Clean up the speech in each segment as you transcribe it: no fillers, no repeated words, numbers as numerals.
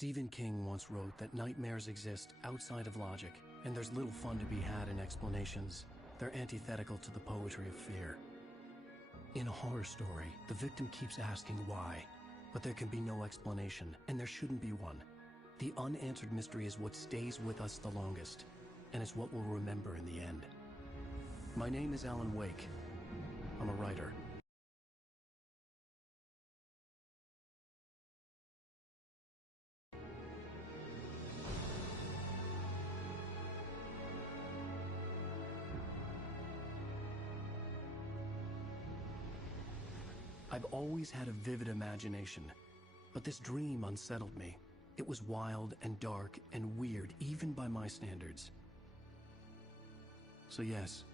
Stephen King once wrote that nightmares exist outside of logic, and there's little fun to be had in explanations. They're antithetical to the poetry of fear. In a horror story, the victim keeps asking why, but there can be no explanation, and there shouldn't be one. The unanswered mystery is what stays with us the longest, and it's what we'll remember in the end. My name is Alan Wake. I'm a writer. I've always had a vivid imagination, but this dream unsettled me. It was wild and dark and weird, even by my standards. So yes,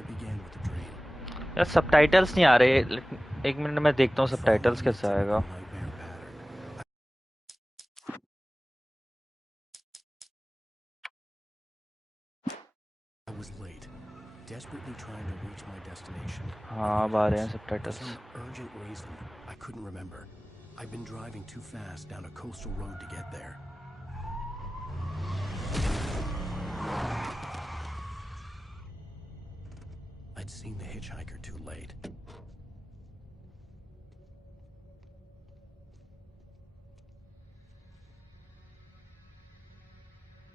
it began with a dream. यार subtitles नहीं आ रहे, एक minute में देखता हूँ subtitles कैसे आएगा. I was late, desperately trying to reach my destination. हाँ अब आ रहे हैं subtitles. For some urgent reason, I couldn't remember. I'd been driving too fast down a coastal road to get there. I'd seen the hitchhiker too late.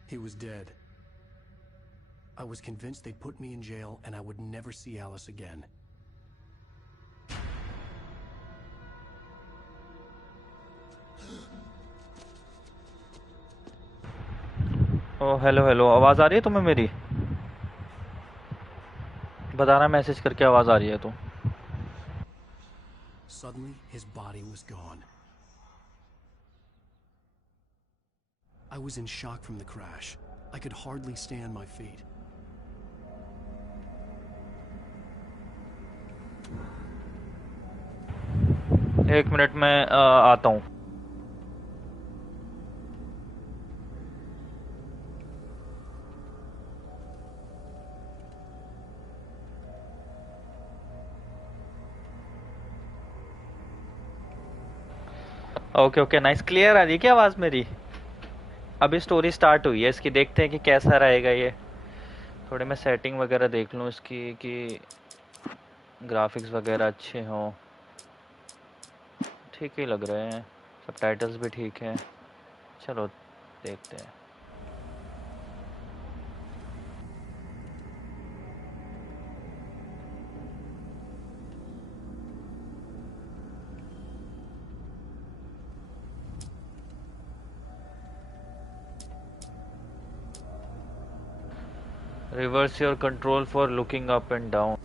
He was dead. I was convinced they'd put me in jail and I would never see Alice again. O hello आवाज आ रही है तुम्हें मेरी? बताना message करके आवाज आ रही है तो. Suddenly his body was gone. I was in shock from the crash. I could hardly stay on my feet. एक मिनट में आता हूँ. Okay nice. क्लियर आ रही है क्या आवाज मेरी? अभी स्टोरी स्टार्ट हुई है इसकी, देखते हैं कि कैसा रहेगा ये. थोड़े मैं सेटिंग वगैरह देख लूँ इसकी कि ग्राफिक्स वगैरह अच्छे हों. ठीक ही लग रहे हैं, सबटाइटल्स भी ठीक हैं. चलो देखते हैं. Reverse your control for looking up and down.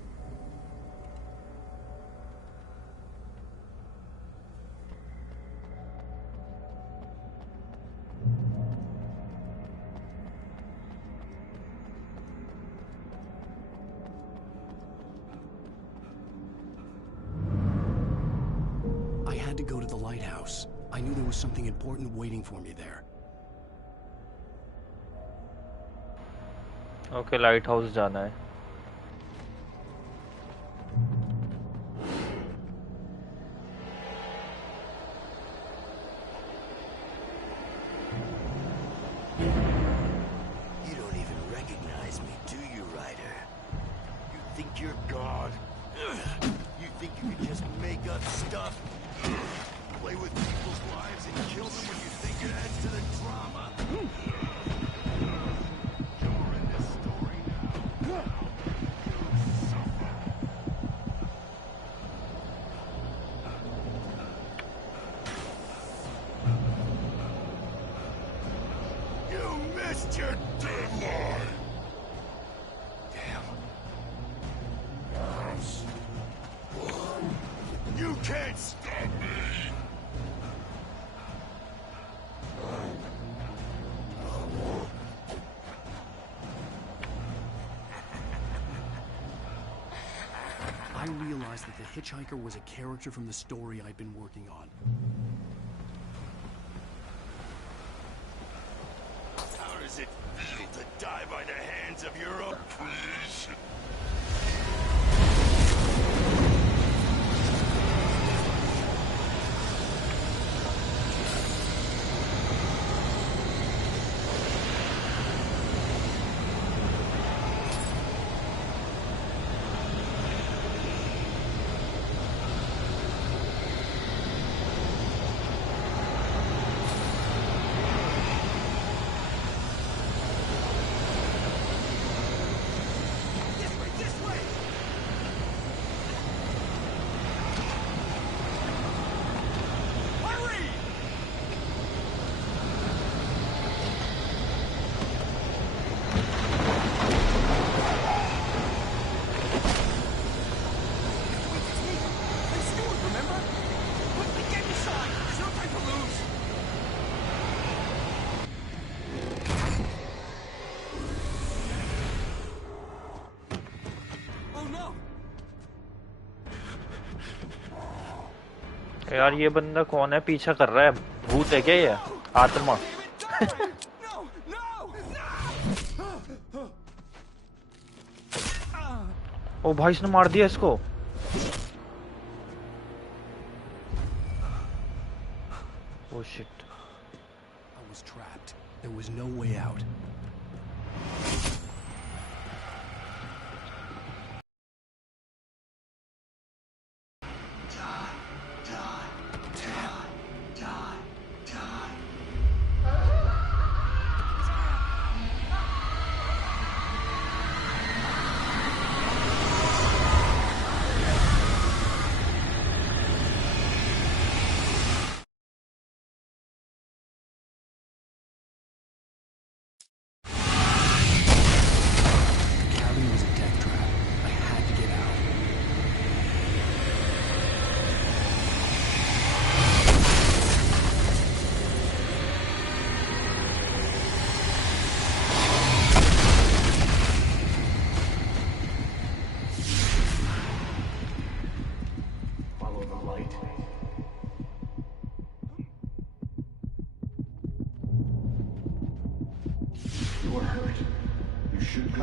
I had to go to the lighthouse. I knew there was something important waiting for me there. Okay light house जाना है. You don't even recognize me, do you, Ryder? You think you're God? You think you can just make up stuff? Play with people's lives and kill them when you think it adds to the drama? Your deadline! Damn. You can't stop me! I realized that the hitchhiker was a character from the story I'd been working on. Does it feel to die by the hands of your own creation? यार ये बंदा कौन है, पीछा कर रहा है, भूत है क्या ये, आत्मा? ओ भाई इसने मार दिया इसको। Oh shit. I was trapped. There was no way out.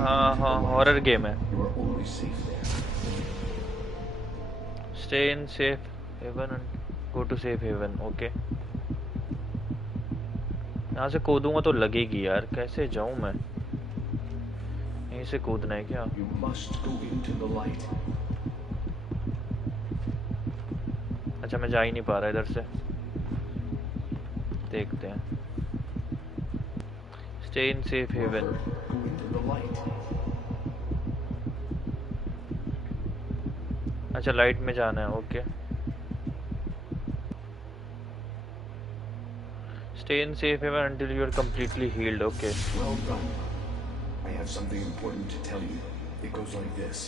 हाँ हॉरर गेम है। Stay in safe haven and go to safe haven. Okay यहाँ से कूदूंगा तो लगेगी यार, कैसे जाऊं मैं? यहीं से कूदना है क्या? अच्छा मैं जा ही नहीं पा रहा इधर से, देखते हैं। Stay in safe haven. अच्छा लाइट में जाना है। Okay stay in safe haven until you are completely healed. Okay. Well done. I have something important to tell you. It goes like this.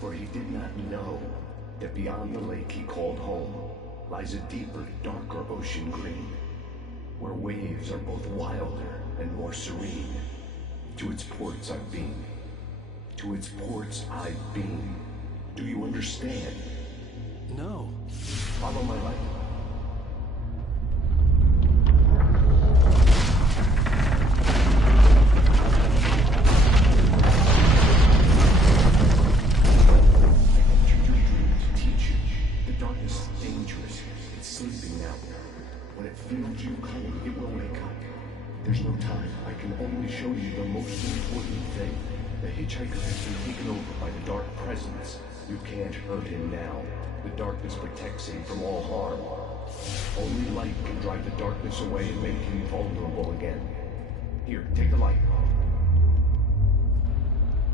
For he did not know that beyond the lake he called home lies a deeper, darker ocean green, where waves are both wilder and more serene. To its ports I've been. To its ports I've been. Do you understand? No. Follow my light. Feels you coming, it will wake up. There's no time. I can only show you the most important thing. The hitchhiker has been taken over by the dark presence. You can't hurt him now. The darkness protects him from all harm. Only light can drive the darkness away and make him vulnerable again. Here, take the light.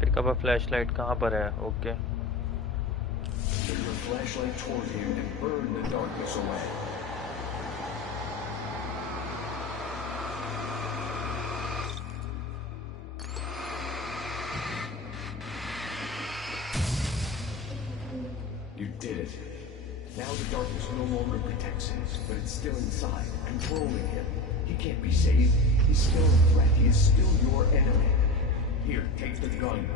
Pick up a flashlight. कहाँ पर है? Okay. Turn your flashlight toward him and burn the darkness away. You did it. Now the darkness no longer protects him, but it's still inside, controlling him. He can't be saved. He's still a threat. He is still your enemy. Here, take the gun.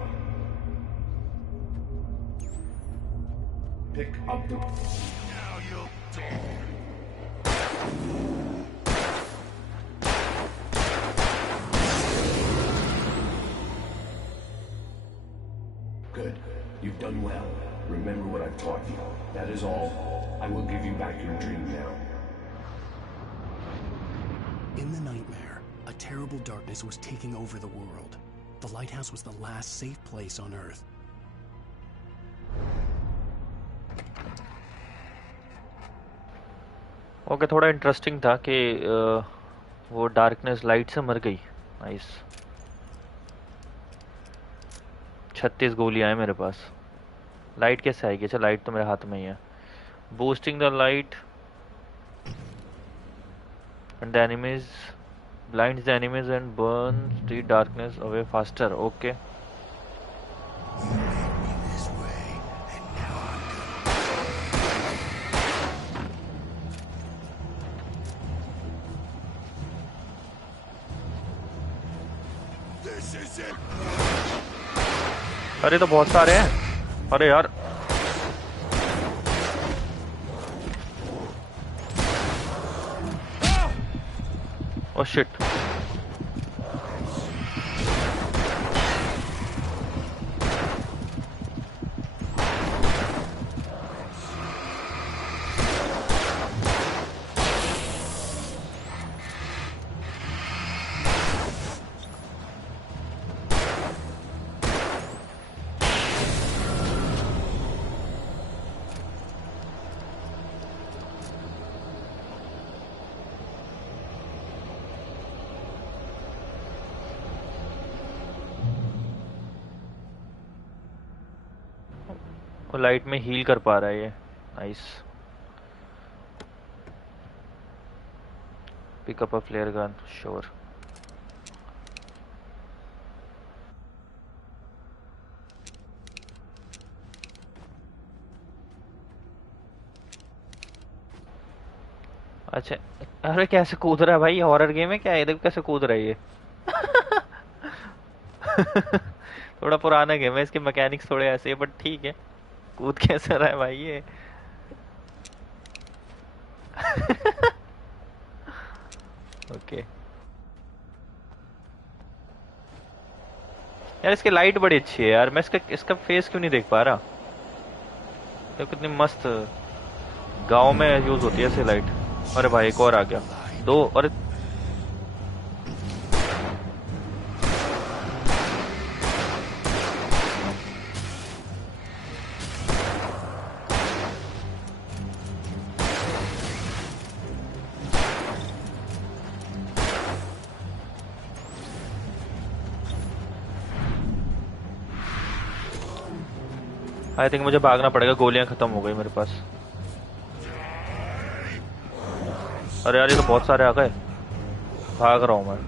Pick up the... Now you'll die. Good. You've done well. Remember what I've taught you. That is all. I will give you back your dream now. In the nightmare, a terrible darkness was taking over the world. The lighthouse was the last safe place on Earth. Okay थोड़ा interesting था कि वो darkness light से मर गई। Nice. 36 गोलियां हैं मेरे पास। लाइट कैसे आएगी? अच्छा लाइट तो मेरे हाथ में ही है। Boosting the light and the enemies blinds the enemies and burns the darkness away faster. Okay. अरे तो बहुत सारे हैं। अरे यार Oh shit. वो लाइट में हील कर पा रहा है ये, nice. Pick up a flare gun, sure. अच्छा, अरे कैसे कूद रहा है भाई, हॉरर गेम है क्या है? देखो कैसे कूद रहा है ये। थोड़ा पुराना गेम है, इसके मैकेनिक्स थोड़े ऐसे है, बट ठीक है। कूद कैसे रहा है भाई ये। ओके यार, इसकी लाइट बड़ी अच्छी है यार। मैं इसका इसका फेस क्यों नहीं देख पा रहा। तो कितनी मस्त गांव में यूज होती है ऐसी लाइट। अरे भाई एक और आ गया, दो। अरे आई थिंक मुझे भागना पड़ेगा, गोलियां खत्म हो गई मेरे पास। अरे यार ये तो बहुत सारे आ गए, भाग रहा हूं मैं।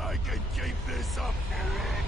I can keep this up forever.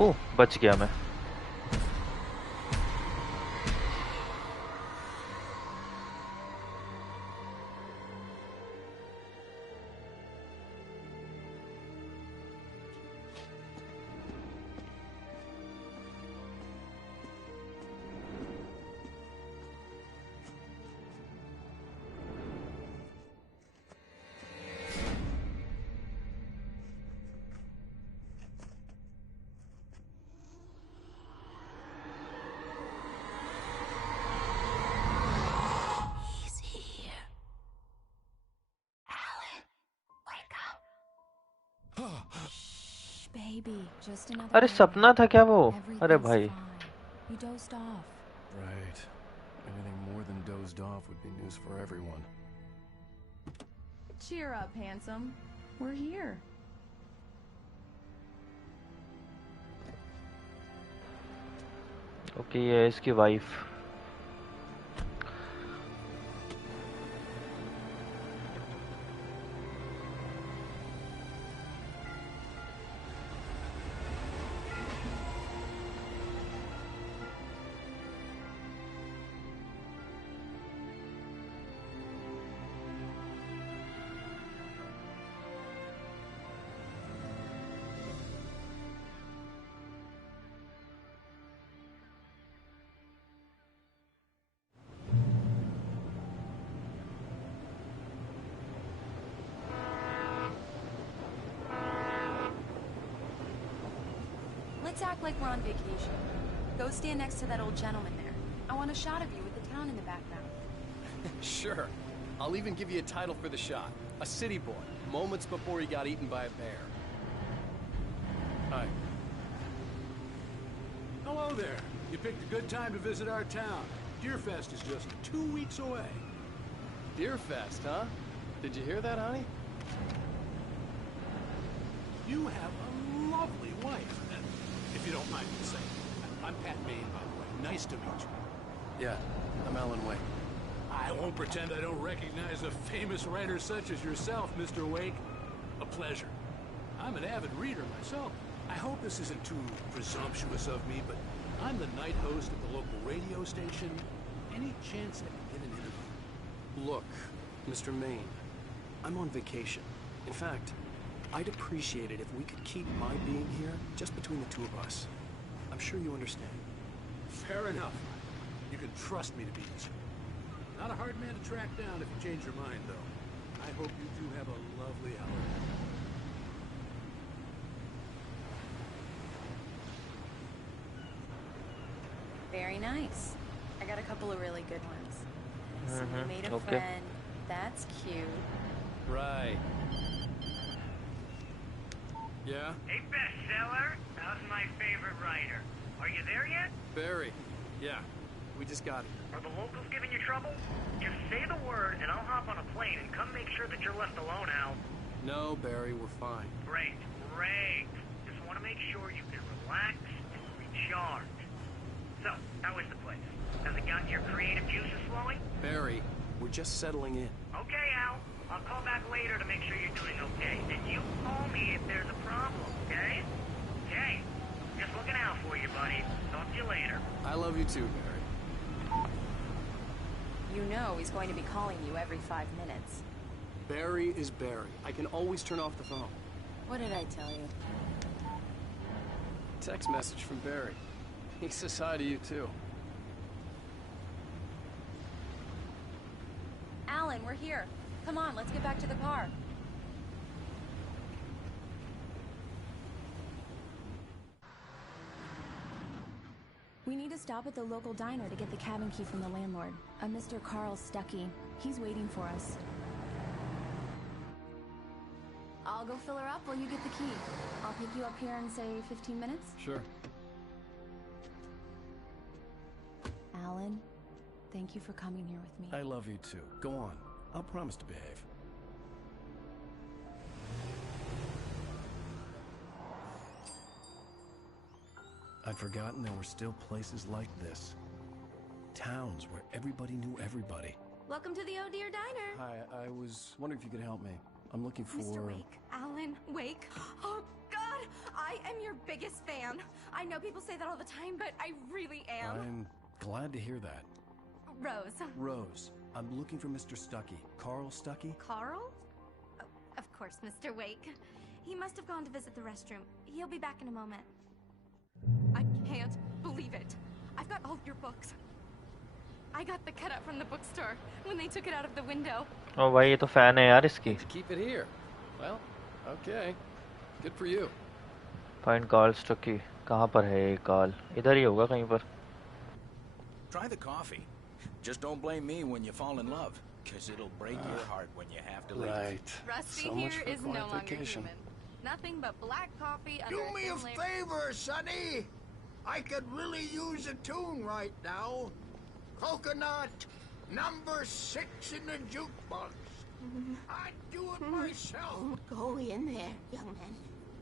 ओह बच गया मैं। He's here. Alan, wake up. Shh, baby, just another अरे night. सपना था क्या वो? अरे Everything's भाई fine. You dozed off. Right. Anything more than dozed off would be news for everyone. Cheer up, handsome. We're here. Okay, ये है इसकी wife. Let's act like we're on vacation. Go stand next to that old gentleman there. I want a shot of you with the town in the background. Sure. I'll even give you a title for the shot. A city boy, moments before he got eaten by a bear. Hi. Hello there. You picked a good time to visit our town. Deerfest is just 2 weeks away. Deerfest, huh? Did you hear that, honey? You have a lovely wife. If you don't mind me saying. I'm Pat Maine, by the way. Nice to meet you. Yeah, I'm Alan Wake. I won't pretend I don't recognize a famous writer such as yourself, Mr. Wake. A pleasure. I'm an avid reader myself. I hope this isn't too presumptuous of me, but I'm the night host at the local radio station. Any chance I can get an interview? Look, Mr. Maine, I'm on vacation. In fact, I'd appreciate it if we could keep my being here just between the two of us. I'm sure you understand. Fair enough. You can trust me to be this. Not a hard man to track down if you change your mind, though. I hope you two have a lovely holiday. Very nice. I got a couple of really good ones. I see you made a Okay. friend. That's cute. Right. Yeah? Hey, bestseller, how's my favorite writer? Are you there yet? Barry. Yeah, we just got here. Are the locals giving you trouble? Just say the word and I'll hop on a plane and come make sure that you're left alone, Al. No, Barry, we're fine. Great, great. Just want to make sure you can relax and recharge. So, how is the place? Has it gotten your creative juices flowing? Barry, we're just settling in. Okay, Al. I'll call back later to make sure you're doing okay. And you call me if there's a problem, okay? Okay. Just looking out for you, buddy. Talk to you later. I love you too, Barry. You know he's going to be calling you every 5 minutes. Barry is Barry. I can always turn off the phone. What did I tell you? Text message from Barry. He says hi to you too. Alan, we're here. Come on, let's get back to the car. We need to stop at the local diner to get the cabin key from the landlord, a Mr. Carl Stuckey. He's waiting for us. I'll go fill her up while you get the key. I'll pick you up here in, say, 15 minutes? Sure. Alan, thank you for coming here with me. I love you too. Go on. I'll promise to behave. I'd forgotten there were still places like this. Towns where everybody knew everybody. Welcome to the Oh Dear Diner. Hi, I was wondering if you could help me. I'm looking for... Mr. Wake. Alan Wake. Oh, God! I am your biggest fan. I know people say that all the time, but I really am. I'm glad to hear that. Rose. Rose, I'm looking for Mr. Stuckey. Carl Stuckey? Carl? Oh, of course, Mr. Wake. He must have gone to visit the restroom. He'll be back in a moment. I can't believe it. I've got all your books. I got the cutout from the bookstore when they took it out of the window. ओ भाई ये तो fan है यार इसकी. To keep it here. Well, okay. Good for you. Find Carl Stuckey. कहाँ पर है ये Carl? इधर ही होगा कहीं पर. Try the coffee. Just don't blame me when you fall in love, because it'll break your heart when you have to leave. Right. Rusty So much here for is no quiet longer vacation. human. Nothing but black coffee under Do me a thin layer- favor, Sonny. I could really use a tune right now. Coconut, number 6 in the jukebox. I'd do it myself. Don't go in there, young man.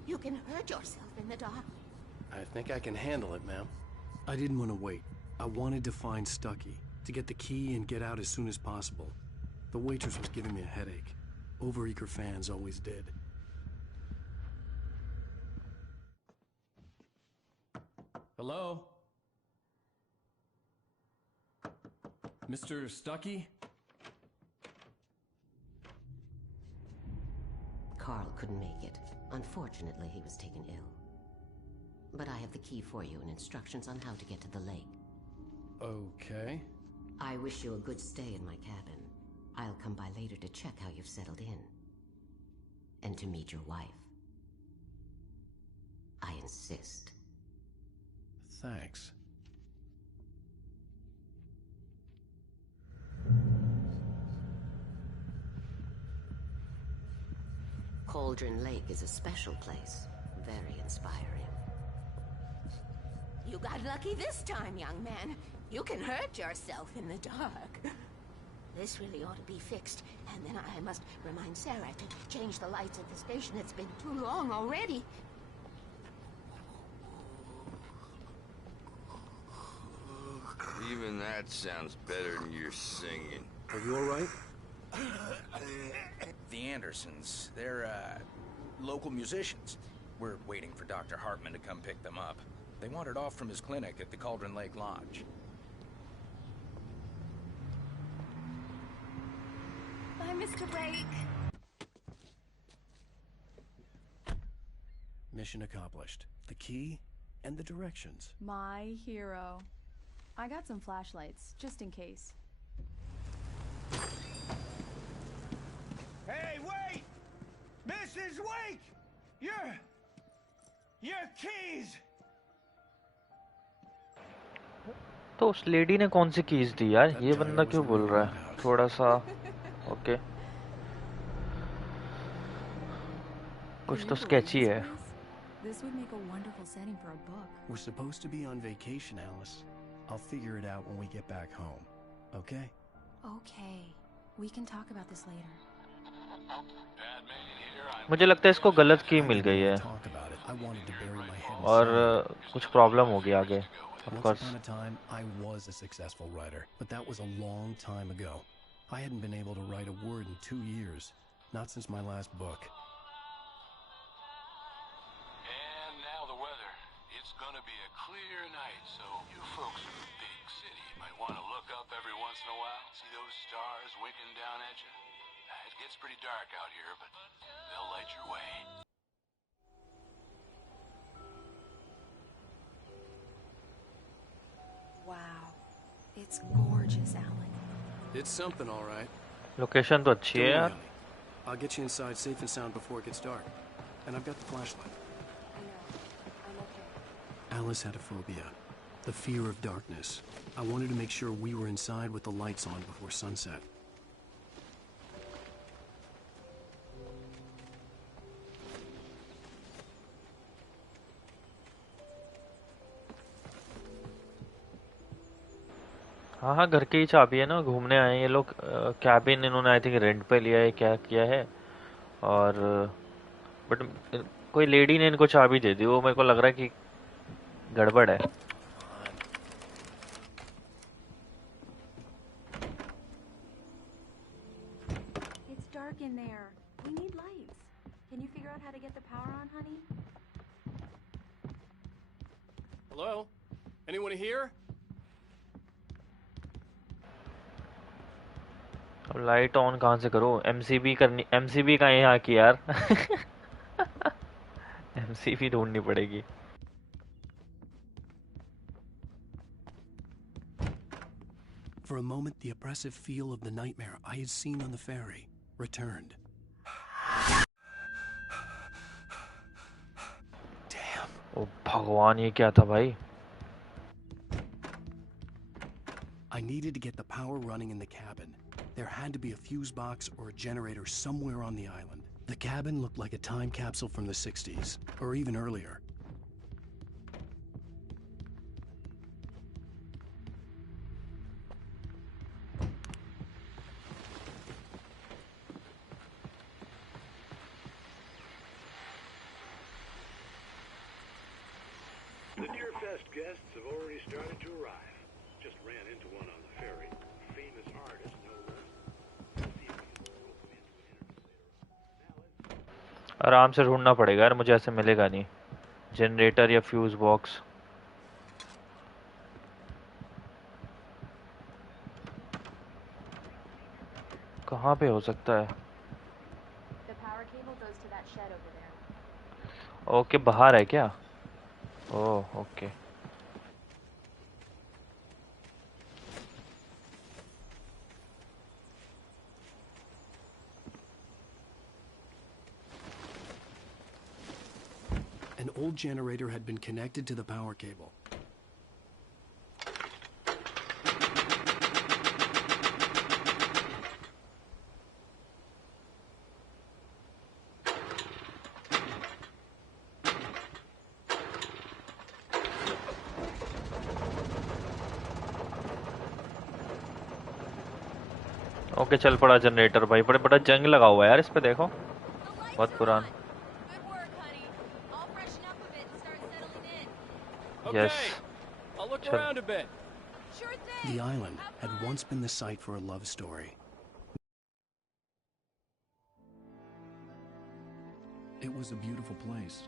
You can hurt yourself in the dark. I think I can handle it, ma'am. I didn't want to wait. I wanted to find Stuckey, to get the key and get out as soon as possible. The waitress was giving me a headache. Overeager fans always did. Hello? Mr. Stuckey? Carl couldn't make it. Unfortunately, he was taken ill. But I have the key for you and instructions on how to get to the lake. Okay. I wish you a good stay in my cabin. I'll come by later to check how you've settled in. And to meet your wife. I insist. Thanks. Cauldron Lake is a special place. Very inspiring. You got lucky this time, young man. You can hurt yourself in the dark. This really ought to be fixed. And then I must remind Sarah to change the lights at the station. It's been too long already. Even that sounds better than your singing. Are you all right? The Andersons, they're, local musicians. We're waiting for Dr. Hartman to come pick them up. They wandered off from his clinic at the Cauldron Lake Lodge. Bye, Mr. Wake. Mission accomplished. The key and the directions. My hero. I got some flashlights, just in case. Hey, wait! Mrs. Wake! Your keys! तो उस lady ने कौन सी keys दी यार? ये बंदा क्यों बोल रहा है? थोड़ा सा ओके कुछ तो स्केची है. This would make a wonderful setting for a book. We're supposed to be on vacation, Alice. I'll figure it out when we get back home. Okay? Okay. We can talk about this later. मुझे लगता है इसको गलत की मिल गई है और कुछ प्रॉब्लम हो गया आगे. Of course. Once upon a time, I was a successful writer, but that was a long time ago. I hadn't been able to write a word in 2 years, not since my last book. And now the weather. It's gonna be a clear night, so you folks in the big city might want to look up every once in a while, see those stars winking down at you. It gets pretty dark out here, but they'll light your way. Wow. It's gorgeous, Alan. It's something, all right. Location तो अच्छी है यार. I'll get you inside safe and sound before it gets dark. And I've got the flashlight. I know. I'm okay. Alice had a phobia, the fear of darkness. I wanted to make sure we were inside with the lights on before sunset. हाँ हाँ घर की ही चाबी है ना. घूमने आए ये लोग. कैबिन इन्होंने आई थिंक रेंट पे लिया है, क्या किया है. और बट कोई लेडी ने इनको चाबी दे दी. वो मेरे को लग रहा है कि गड़बड़ है. It's dark in there. We need lights. Can you figure out how to get the power on, honey? Hello? Anyone here? अब लाइट ऑन कहाँ से करो? एमसीबी करनी. एमसीबी का यहाँ की यार. एमसीबी ढूंढनी पड़ेगी. For a moment, the oppressive feel of the nightmare I had seen on the ferry returned. Damn. ओ भगवान, ये क्या था भाई? I needed to get the power running in the cabin. There had to be a fuse box or a generator somewhere on the island. The cabin looked like a time capsule from the 60s, or even earlier. The Deerfest guests have already started to arrive. Just ran into one on the ferry. Famous artist, no less. Let's see if we can rope him into an interview later on. Now let's... आराम से ढूंढना पड़ेगा यार, मुझे ऐसे मिलेगा नहीं. Generator या फ्यूज बॉक्स. कहाँ पे हो सकता है? The power cable goes to that shed over there. Okay, बाहर है क्या? Oh okay. An old generator had been connected to the power cable. Okay चल पड़ा जनरेटर भाई, बड़े बड़ा जंग लगा हुआ है यार इस पे, देखो बहुत पुराना। यस चल। The island had once been the site for a love story. It was a beautiful place.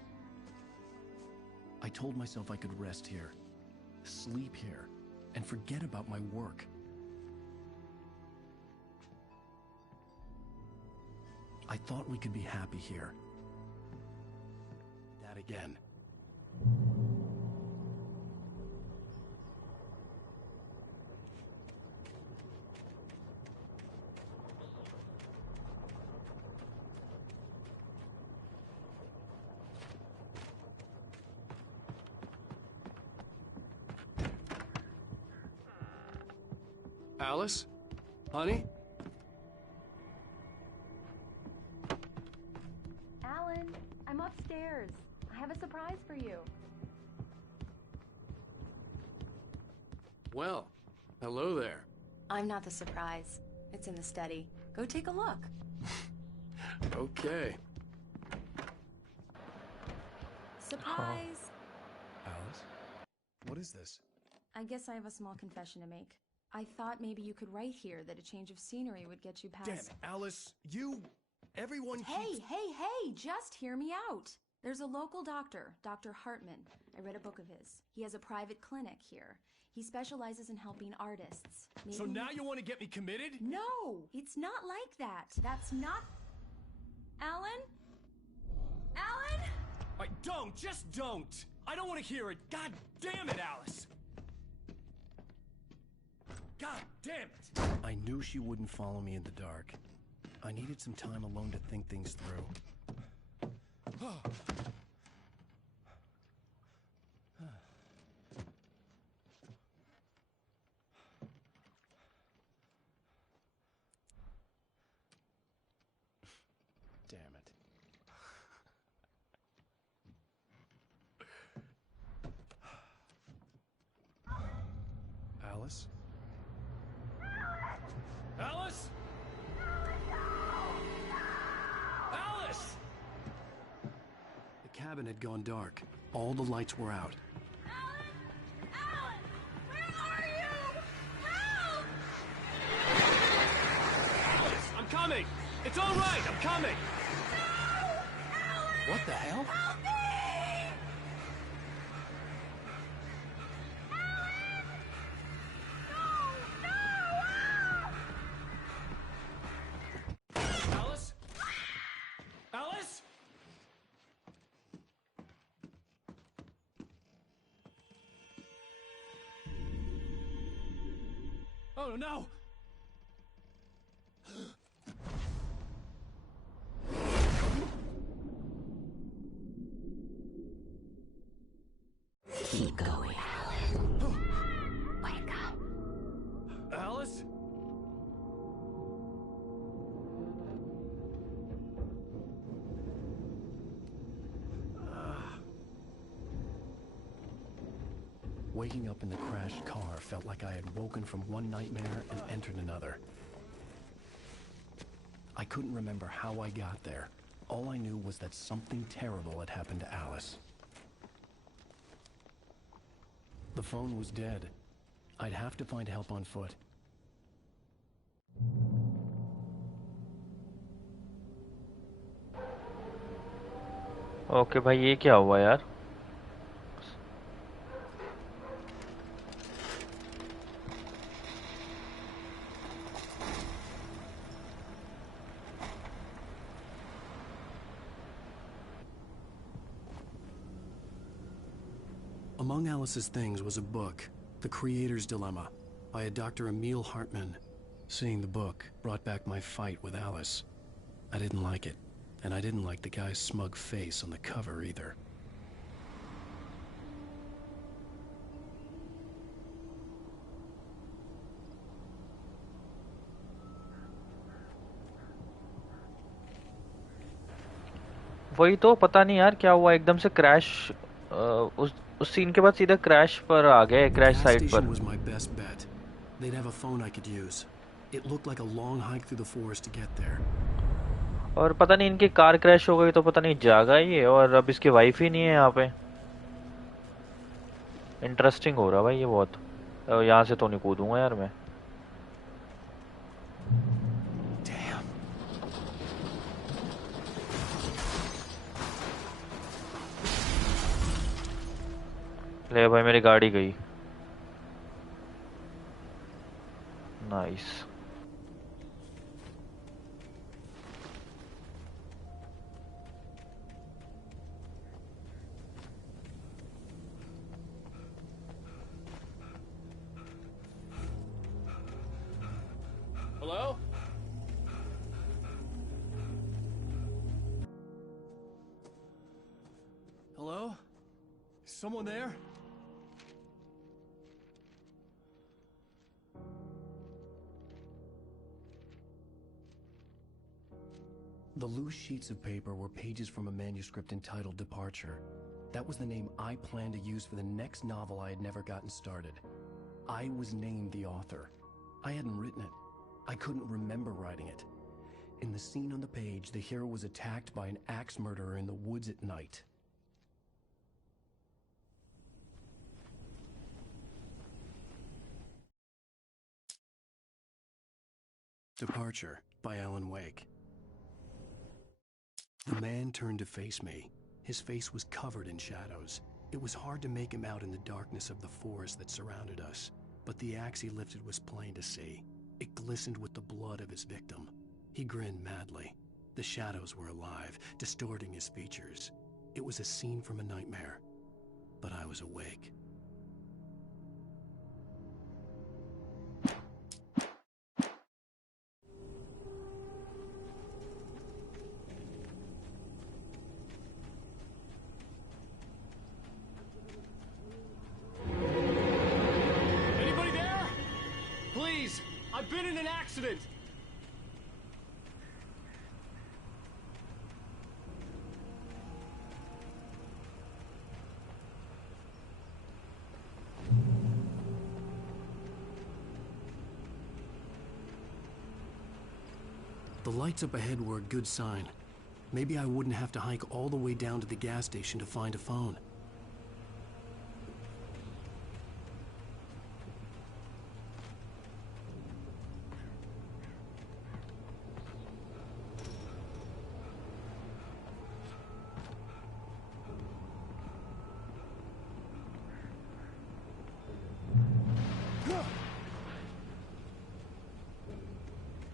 I told myself I could rest here, sleep here, and forget about my work. I thought we could be happy here. That again. Alice? Honey? Alan, I'm upstairs. I have a surprise for you. Well, hello there. I'm not the surprise. It's in the study. Go take a look. Okay. Surprise! Alice? What is this? I guess I have a small confession to make. I thought maybe you could write here that a change of scenery would get you past... Damn it, Alice, everyone keeps... Hey, just hear me out. There's a local doctor, Dr. Hartman. I read a book of his. He has a private clinic here. He specializes in helping artists. Maybe... So now you want to get me committed? No, it's not like that. That's not... Alan? Alan? Don't, just don't. I don't want to hear it. God damn it, Alice. God damn it! I knew she wouldn't follow me in the dark. I needed some time alone to think things through. Damn it. Alice? Alice? Alice! The cabin had gone dark. All the lights were out. Alan! Where are you? Help! Alice, I'm coming! It's all right, I'm coming! No! Alan! What the hell? Help me! Alice? Alice? Oh no! Keep going, Alan. Wake up. Alice? Waking up in the crashed car felt like I had woken from one nightmare and entered another. I couldn't remember how I got there. All I knew was that something terrible had happened to Alice. The phone was dead. I'd have to find help on foot. Okay भाई ये क्या हुआ यार? Among Alice's things was a book, The Creator's Dilemma, by a Dr. Emil Hartman. Seeing the book brought back my fight with Alice. I didn't like it, and I didn't like the guy's smug face on the cover either. वही तो पता नहीं यार क्या हुआ, एकदम से crash. उस सीन के बाद सीधा क्रैश पर आ गए, क्रैश साइट पर। was my best bet. They'd have a phone I could use. It looked like a long hike through the forest to get there. और पता नहीं इनकी कार क्रैश हो गई तो पता नहीं जागा ये, और अब इसकी वाइफ ही नहीं है यहाँ पे। इंटरेस्टिंग हो रहा भाई ये बहुत। यहाँ से तो नहीं कूदूंगा यार मैं। ले भाई मेरी गाड़ी गई। Nice. Hello? Hello? Someone there? The loose sheets of paper were pages from a manuscript entitled Departure. That was the name I planned to use for the next novel I had never gotten started. I was named the author. I hadn't written it. I couldn't remember writing it. In the scene on the page, the hero was attacked by an axe murderer in the woods at night. Departure by Alan Wake. The man turned to face me. His face was covered in shadows. It was hard to make him out in the darkness of the forest that surrounded us, but the axe he lifted was plain to see. It glistened with the blood of his victim. He grinned madly. The shadows were alive, distorting his features. It was a scene from a nightmare, but I was awake. Anybody there? Please, I've been in an accident. The lights up ahead were a good sign. Maybe I wouldn't have to hike all the way down to the gas station to find a phone.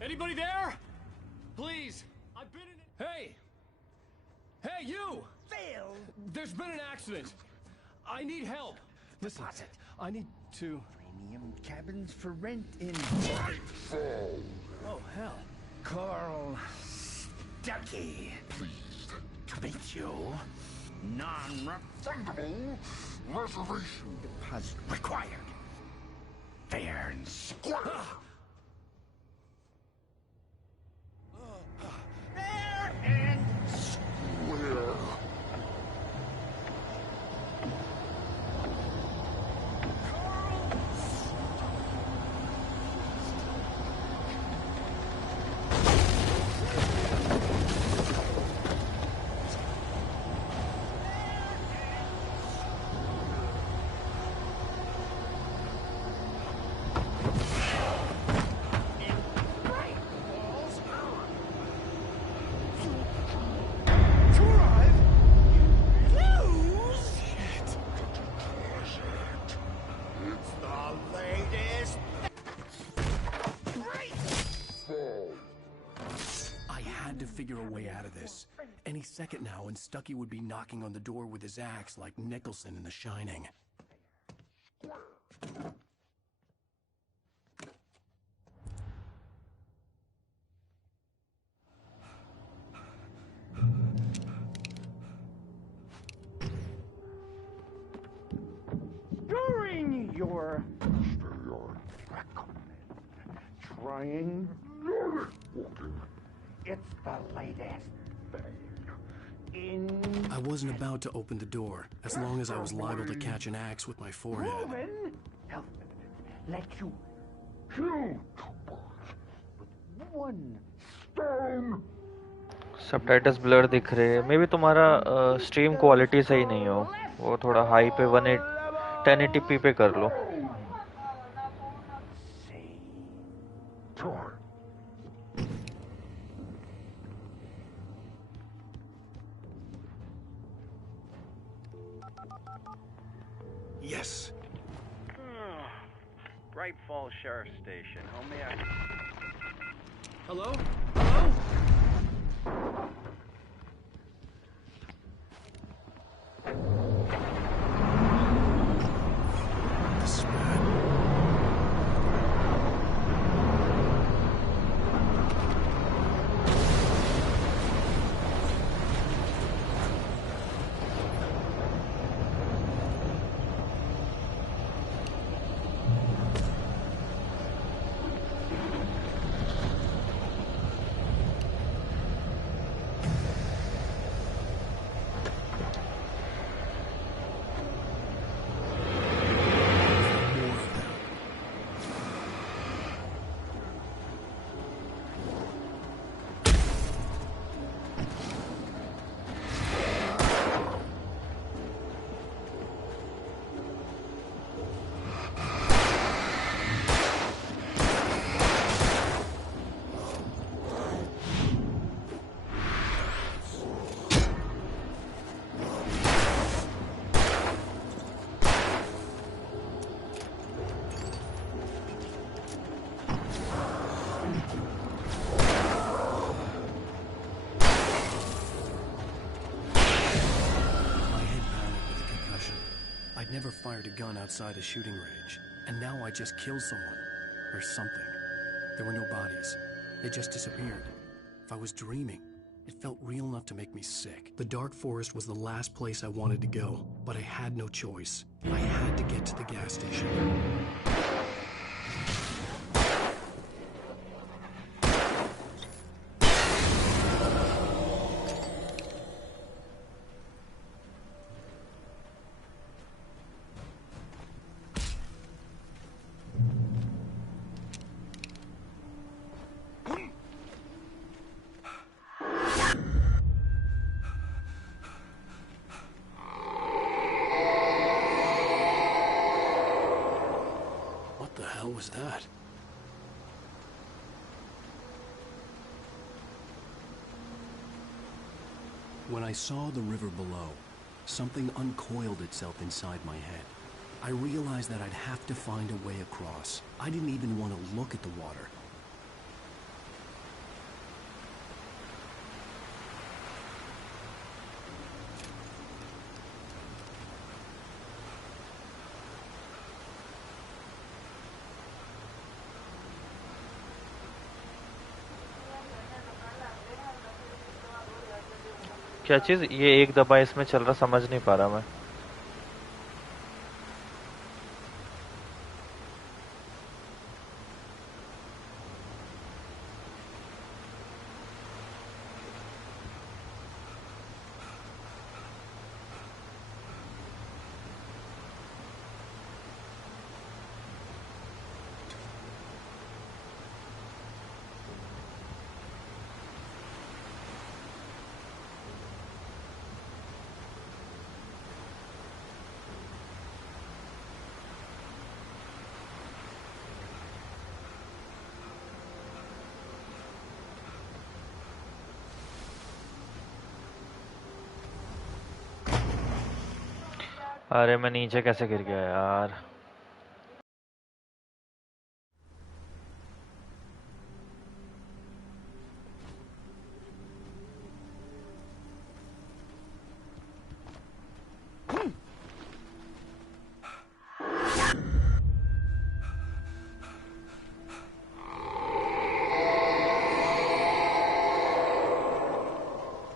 Anybody there? Please, I've been in. Hey! Hey, you! Phil! There's been an accident. I need help. Listen, I need to. Premium cabins for rent in. Oh, hell. Carl Stuckey. Pleased to meet you. Non-refundable reservation deposit required. Fair and square. Fair and square. Figure a way out of this. Any second now, and Stuckey would be knocking on the door with his axe like Nicholson in The Shining. During your trying it's the latest thing in. I wasn't about to open the door, as long as I was liable to catch an axe with my forehead. Proven, let you kill one stone. Subtitles blur दिख रहे हैं। May be तुम्हारा stream quality सही नहीं हो, वो थोड़ा high पे 1080p पे कर लो। Yes. Bright Falls Sheriff Station. How may I... Hello? Hello? This is bad. I'd never fired a gun outside a shooting range, and now I just killed someone. Or something. There were no bodies. They just disappeared. If I was dreaming, it felt real enough to make me sick. The dark forest was the last place I wanted to go, but I had no choice. I had to get to the gas station. Was that? When I saw the river below, something uncoiled itself inside my head. I realized that I'd have to find a way across. I didn't even want to look at the water. क्या चीज ये एक दबा इसमें चल रहा, समझ नहीं पा रहा मैं। अरे मैं नीचे कैसे गिर गया यार।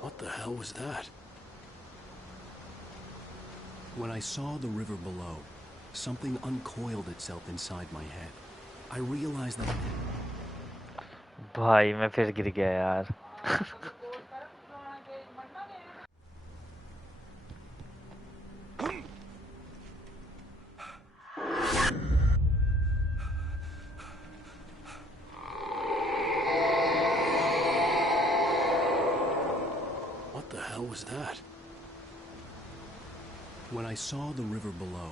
What the hell was that? When I saw the river below, something uncoiled itself inside my head. I realized that... भाई मैं फिर गिर गया यार। hell was that? When I saw the river below,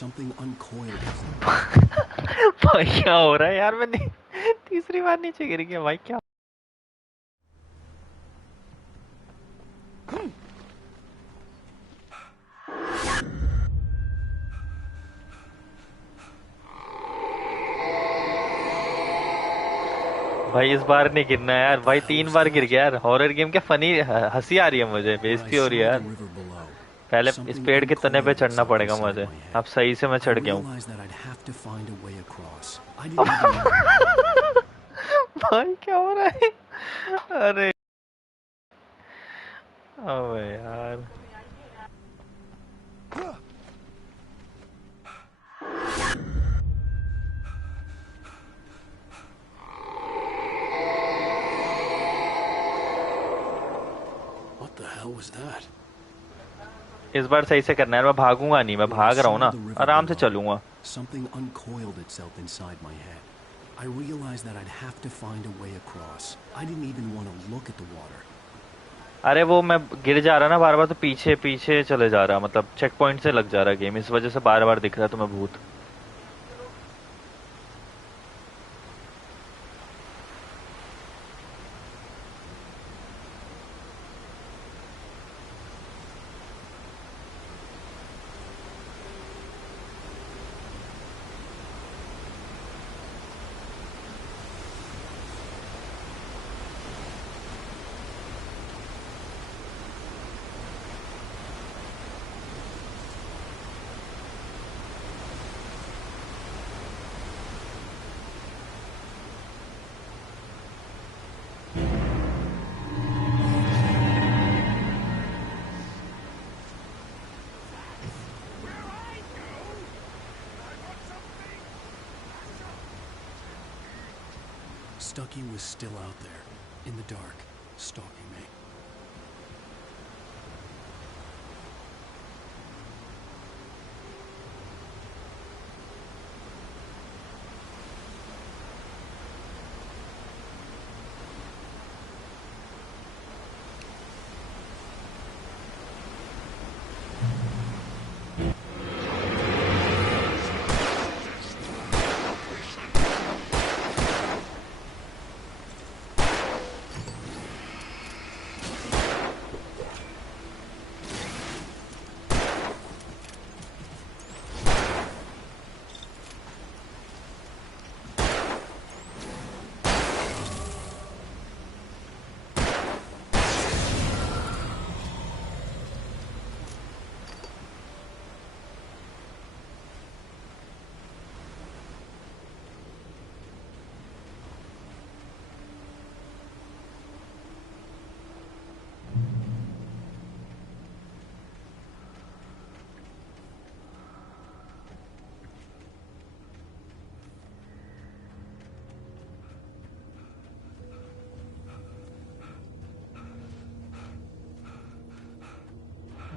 something uncoiled. भाई क्या हो रहा है यार? मैंने तीसरी बार नीचे गिर गया भाई, क्या? भाई इस बार नहीं गिरना यार भाई, 3 बार गिर गया यार। हॉरर गेम क्या फनी, हंसी आ रही है मुझे, बेइज्जती हो रही है यार। पहले इस पेड़ के तने पे चढ़ना पड़ेगा मुझे। अब सही से मैं चढ़ गया हूँ। भाई क्या हो रहा है? अरे अबे यार, इस बार सही से करना है। मैं भागूंगा नहीं, मैं भाग रहा हूँ ना, आराम से चलूंगा। Something uncoiled itself inside my head. I realized that I'd have to find a way across. I didn't even want to look at the water. अरे वो मैं गिर जा रहा ना बार बार, तो पीछे पीछे चले जा रहा, मतलब चेक पॉइंट से लग जा रहा गेम, इस वजह से बार बार दिख रहा तुम्हें भूत। Stucky was still out there, in the dark, stalking me.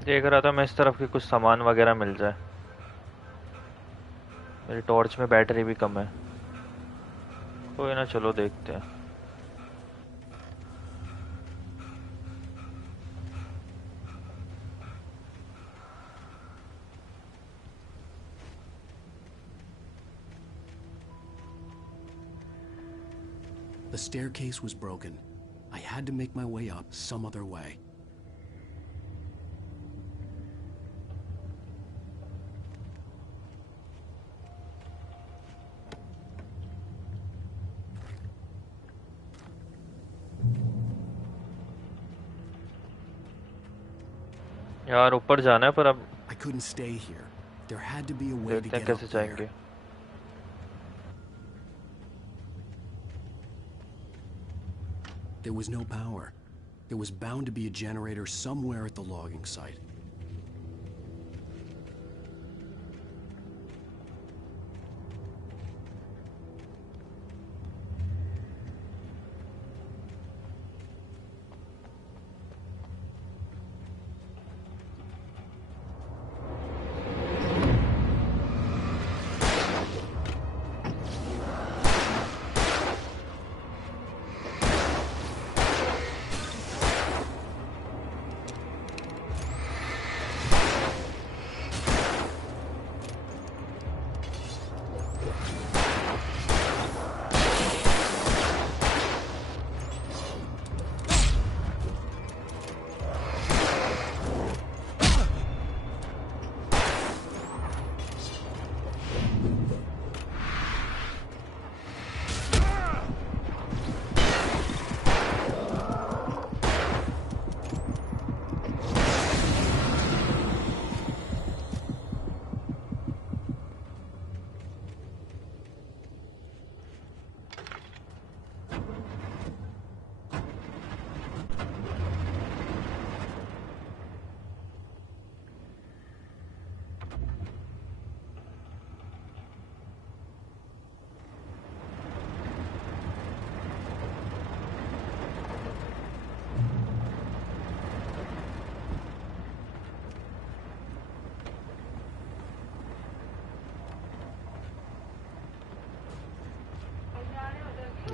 देख रहा था मैं इस तरफ की कुछ सामान वगैरह मिल जाए। मेरी टॉर्च में बैटरी भी कम है। कोई ना, चलो देखते हैं। The staircase was broken. I had to make my way up some other way. यार ऊपर जाना है, पर अब I couldn't stay here. There had to be a way to देखते हैं get up कैसे there. जाएंगे। There was no power. There was bound to be a generator somewhere at the logging site.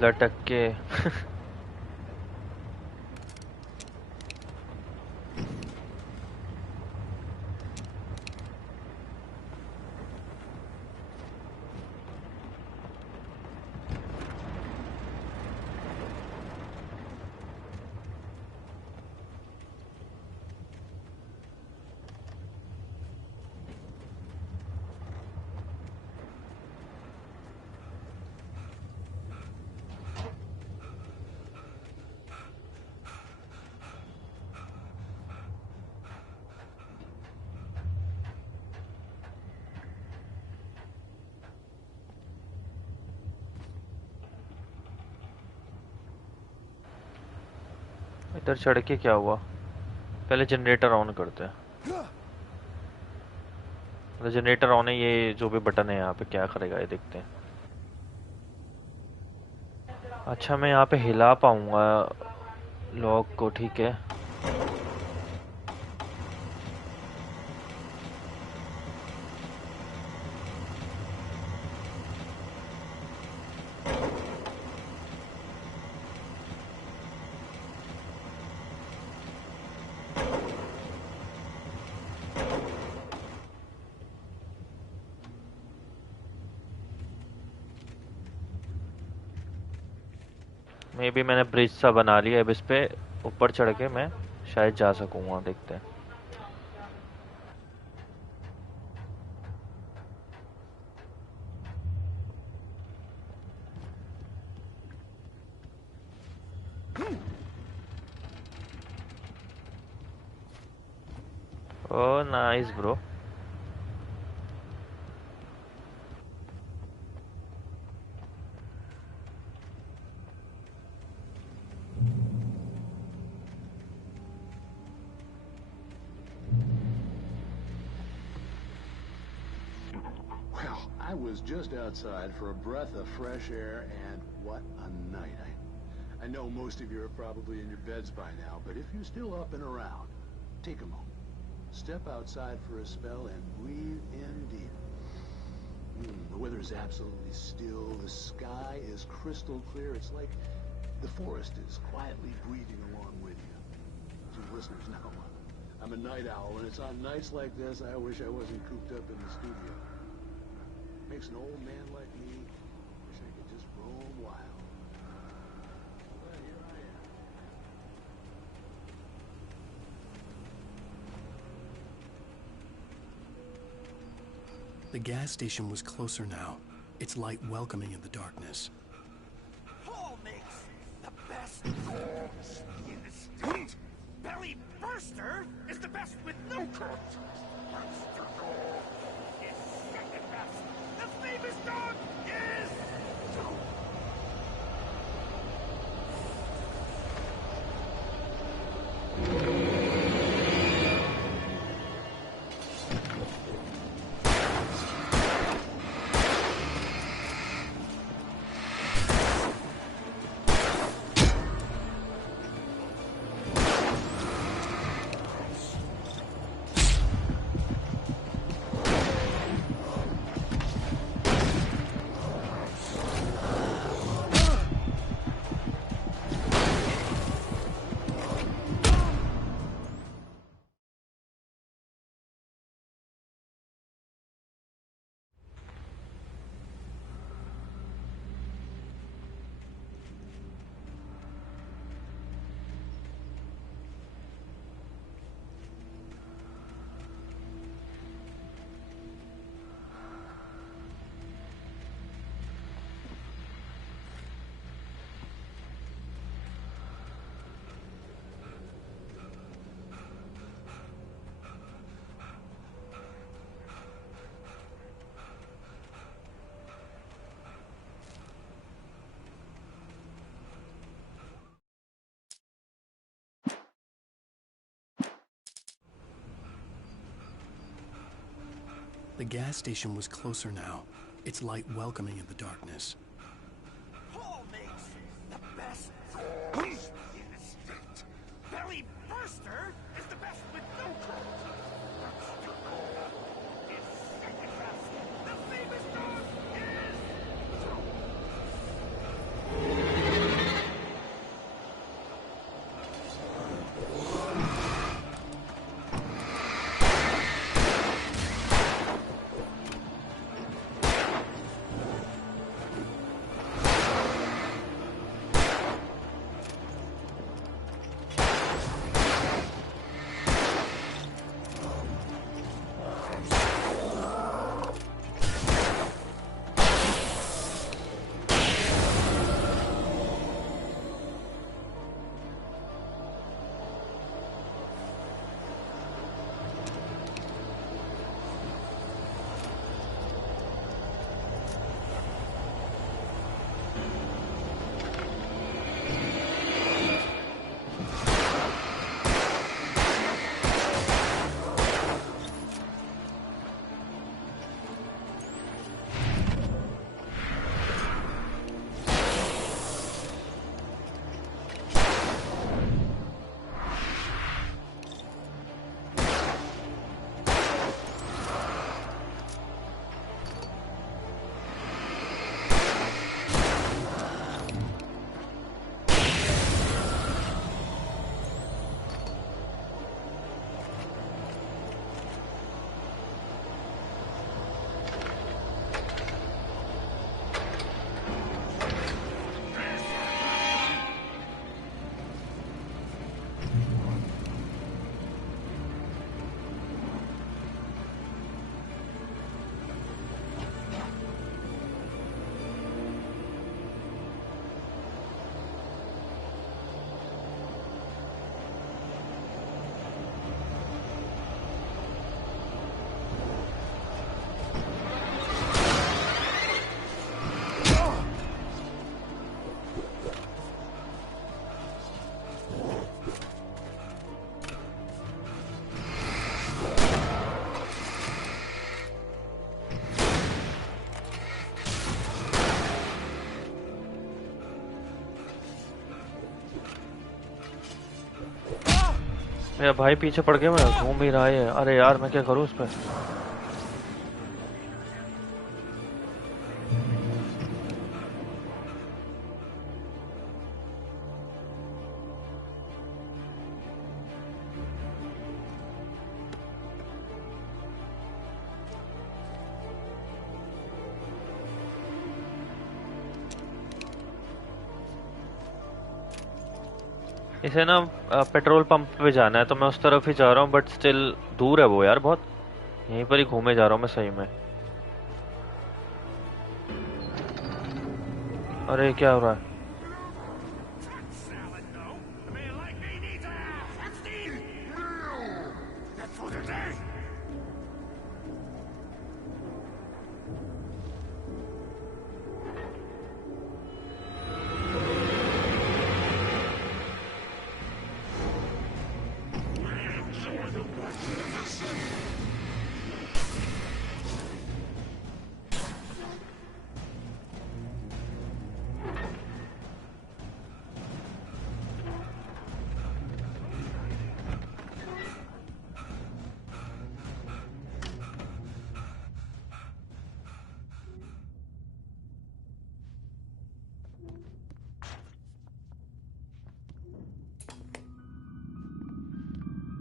लटक के इधर चढ़ के क्या हुआ? पहले जनरेटर ऑन करते हैं। जनरेटर ऑन है, ये जो भी बटन है यहाँ पे क्या करेगा ये देखते हैं। अच्छा मैं यहाँ पे हिला पाऊंगा लॉक को, ठीक है। मे भी मैंने ब्रिज सा बना लिया, अब इस पे ऊपर चढ़ के मैं शायद जा सकूंगा, देखते हैं। Oh nice bro. I was just outside for a breath of fresh air, and what a night. I know most of you are probably in your beds by now, but if you're still up and around, take a moment. Step outside for a spell and breathe in deep. The weather is absolutely still. The sky is crystal clear. It's like the forest is quietly breathing along with you. To listeners now, I'm a night owl, and it's on nights like this I wish I wasn't cooped up in the studio. Makes an old man like me wish I could just roam wild. But here I am. The gas station was closer now, its light welcoming in the darkness. Paul makes the best dogs in the state. Belly Burster is the best with no cut. Monster dog is second best. The famous dog is... The gas station was closer now, its light welcoming in the darkness. Paul makes the best dogs in the state. Belly Burster is the best with no cut. Monster dog is second best. The famous dog is... मेरा भाई पीछे पड़ गया, मैं घूम ही रहा है। अरे यार मैं क्या करूँ उस पर? इसे ना पेट्रोल पंप पे जाना है तो मैं उस तरफ ही जा रहा हूँ, बट स्टिल दूर है वो यार बहुत। यहीं पर ही घूमे जा रहा हूँ मैं सही में। अरे क्या हो रहा है?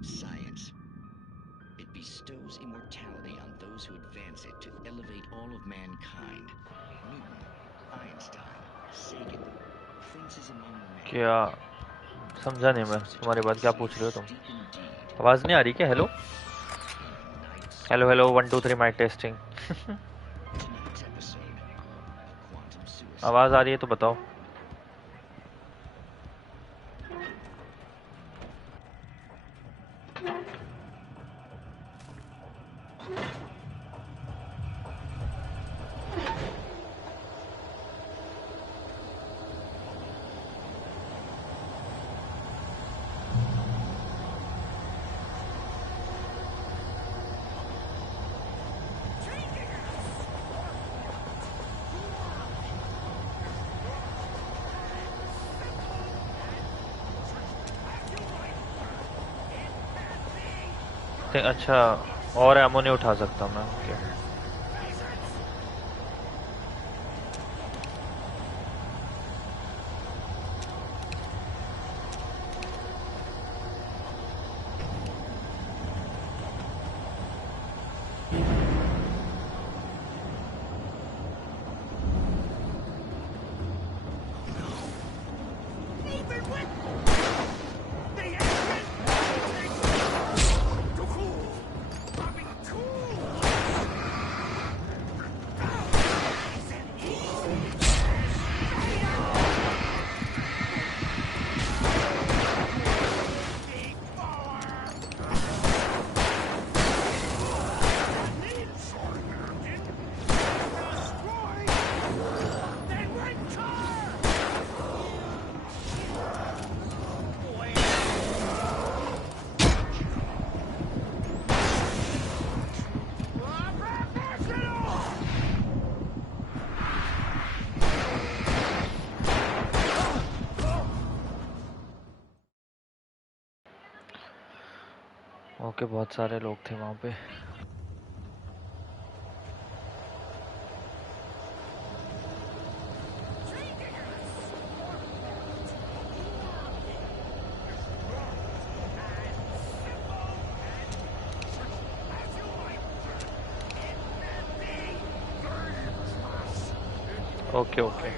Science. It bestows immortality on those who advance it to elevate all of mankind. Newton, Einstein, Sagan. Prince is among the men. क्या समझा नहीं मैं तुम्हारी बात, क्या पूछ रहे हो तुम? आवाज नहीं आ रही क्या? Hello hello hello 1 2 3 mic testing. आवाज आ रही है तो बताओ। अच्छा और एमो नहीं उठा सकता मैं? ओके ओके, बहुत सारे लोग थे वहाँ पे। Okay okay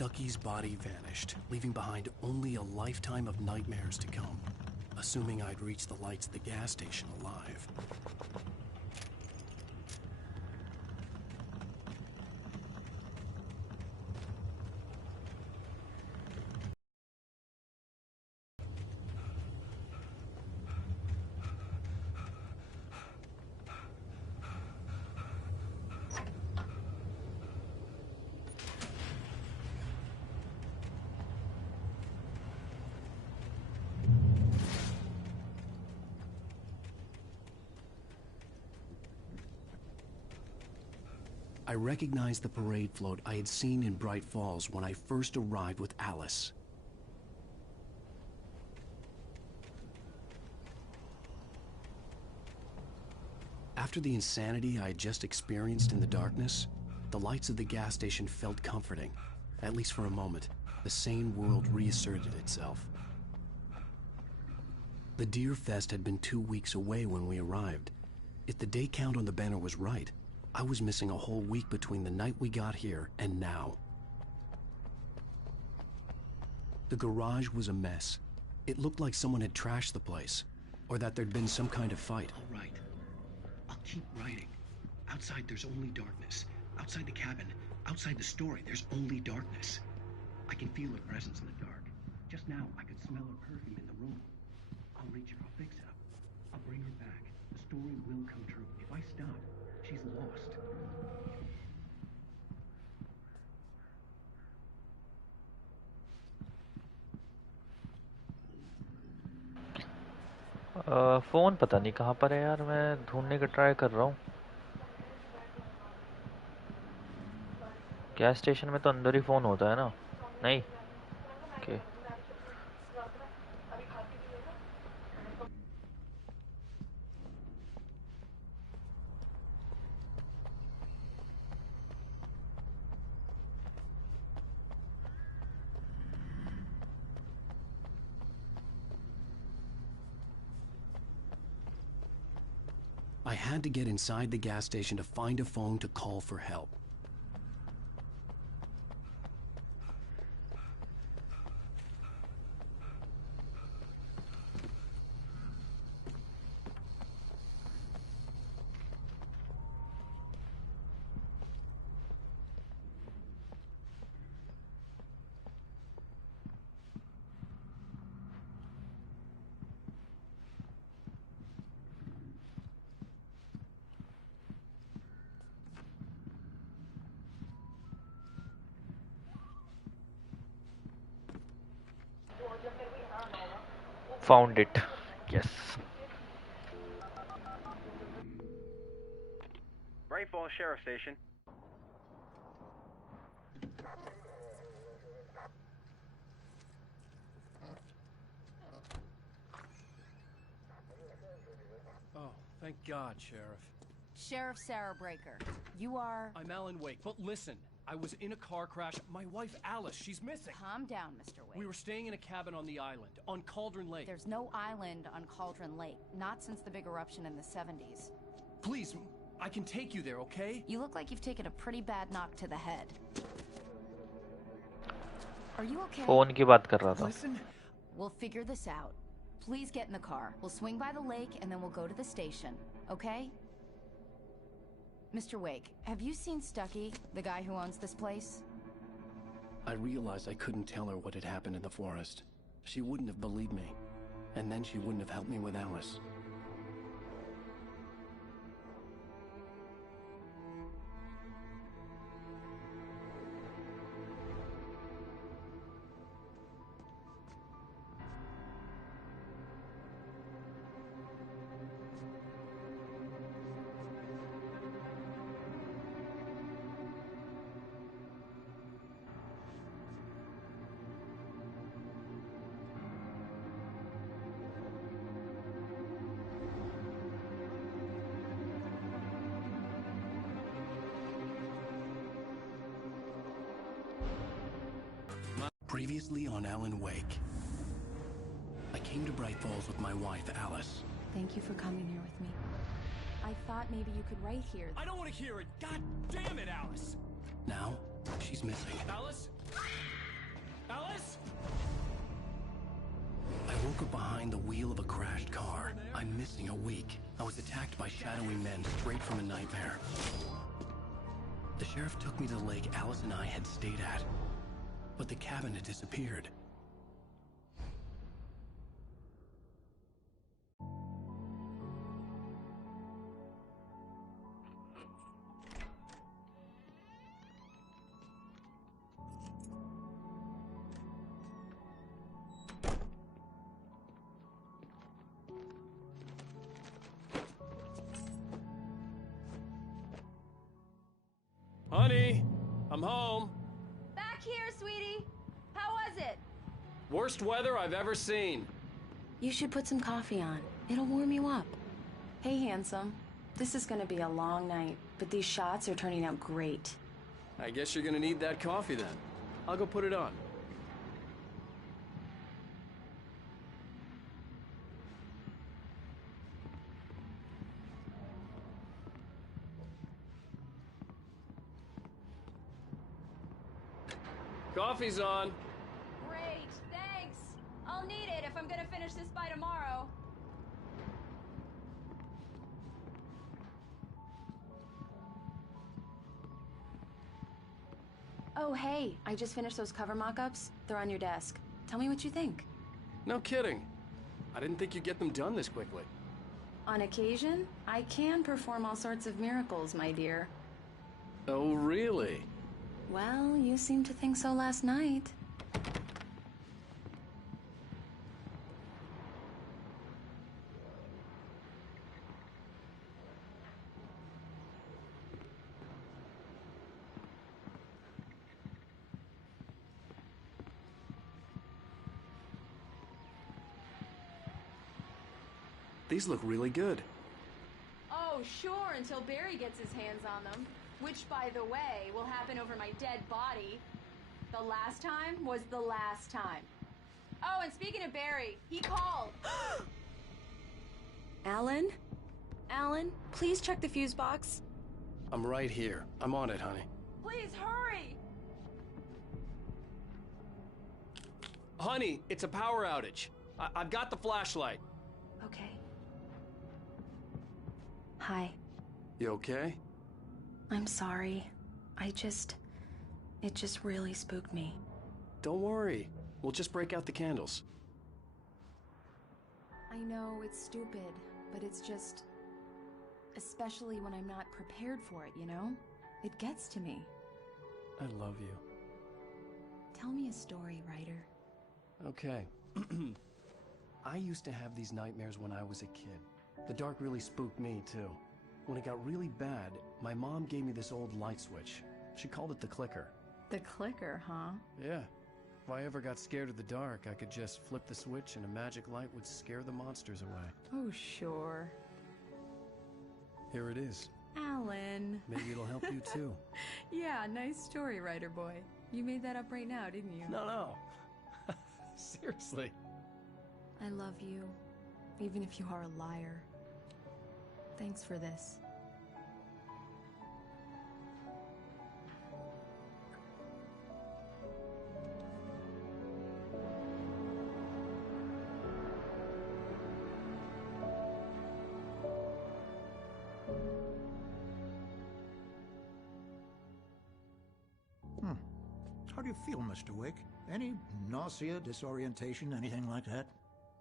Stucky's body vanished, leaving behind only a lifetime of nightmares to come, assuming I'd reach the lights at the gas station alive. I recognized the parade float I had seen in Bright Falls when I first arrived with Alice. After the insanity I had just experienced in the darkness, the lights of the gas station felt comforting. At least for a moment, the sane world reasserted itself. The Deer Fest had been 2 weeks away when we arrived. If the day count on the banner was right, I was missing a whole week between the night we got here and now. The garage was a mess. It looked like someone had trashed the place, or that there'd been some kind of fight. All right. I'll keep writing. Outside there's only darkness. Outside the cabin, outside the story, there's only darkness. I can feel her presence in the dark. Just now, I could smell her perfume in the room. I'll reach her, I'll fix it up. I'll bring her back. The story will come true. If I stop, she's lost. Phone पता नहीं कहाँ पर है यार, मैं ढूंढने का try कर रहा हूँ। गैस स्टेशन में तो अंदर ही फोन होता है ना? नहीं? Okay. I had to get inside the gas station to find a phone to call for help. Found it. Yes. Bright Falls Sheriff Station. Oh, thank God, Sheriff. Sheriff Sarah Breaker. You are... I'm Alan Wake, but listen. I was in a car crash. My wife, Alice, she's missing. Calm down, Mr. Wake. We were staying in a cabin on the island, on Cauldron Lake. There's no island on Cauldron Lake. Not since the big eruption in the 70s. Please, I can take you there, okay? You look like you've taken a pretty bad knock to the head. Are you okay? Phone की बात कर रहा था. Listen. We'll figure this out. Please get in the car. We'll swing by the lake and then we'll go to the station. Okay? Mr. Wake, have you seen Stucky, the guy who owns this place? I realized I couldn't tell her what had happened in the forest. She wouldn't have believed me. And then she wouldn't have helped me with Alice. Previously on Alan Wake. I came to Bright Falls with my wife, Alice. Thank you for coming here with me. I thought maybe you could write here. I don't want to hear it! God damn it, Alice! Now, she's missing. Alice? Alice? I woke up behind the wheel of a crashed car. I'm missing a week. I was attacked by shadowy men straight from a nightmare. The sheriff took me to the lake Alice and I had stayed at, but the cabin had disappeared. Honey, I'm home. Back here, sweetie. How was it? Worst weather I've ever seen. You should put some coffee on. It'll warm you up. Hey, handsome. This is gonna be a long night, but these shots are turning out great. I guess you're gonna need that coffee then. I'll go put it on. Coffee's on. Great, thanks. I'll need it if I'm gonna finish this by tomorrow. Oh, hey, I just finished those cover mock-ups. They're on your desk. Tell me what you think. No kidding. I didn't think you'd get them done this quickly. On occasion, I can perform all sorts of miracles, my dear. Oh, really? Well, you seemed to think so last night. These look really good. Oh, sure, until Barry gets his hands on them. Which, by the way, will happen over my dead body. The last time was the last time. Oh, and speaking of Barry, he called. Alan? Alan, please check the fuse box. I'm right here. I'm on it, honey. Please hurry! Honey, it's a power outage. I've got the flashlight. Okay. Hi. You okay? I'm sorry. It just really spooked me. Don't worry. We'll just break out the candles. I know it's stupid, but it's just... especially when I'm not prepared for it, you know? It gets to me. I love you. Tell me a story, writer. Okay. I used to have these nightmares when I was a kid. The dark really spooked me, too. When it got really bad, my mom gave me this old light switch. She called it the clicker. The clicker, huh? Yeah. If I ever got scared of the dark, I could just flip the switch and a magic light would scare the monsters away. Oh, sure. Here it is. Alan. Maybe it'll help you, too. Yeah, nice story, writer boy. You made that up right now, didn't you? No. Seriously. I love you, even if you are a liar. Thanks for this. How do you feel, Mr. Wake? Any nausea, disorientation, anything like that?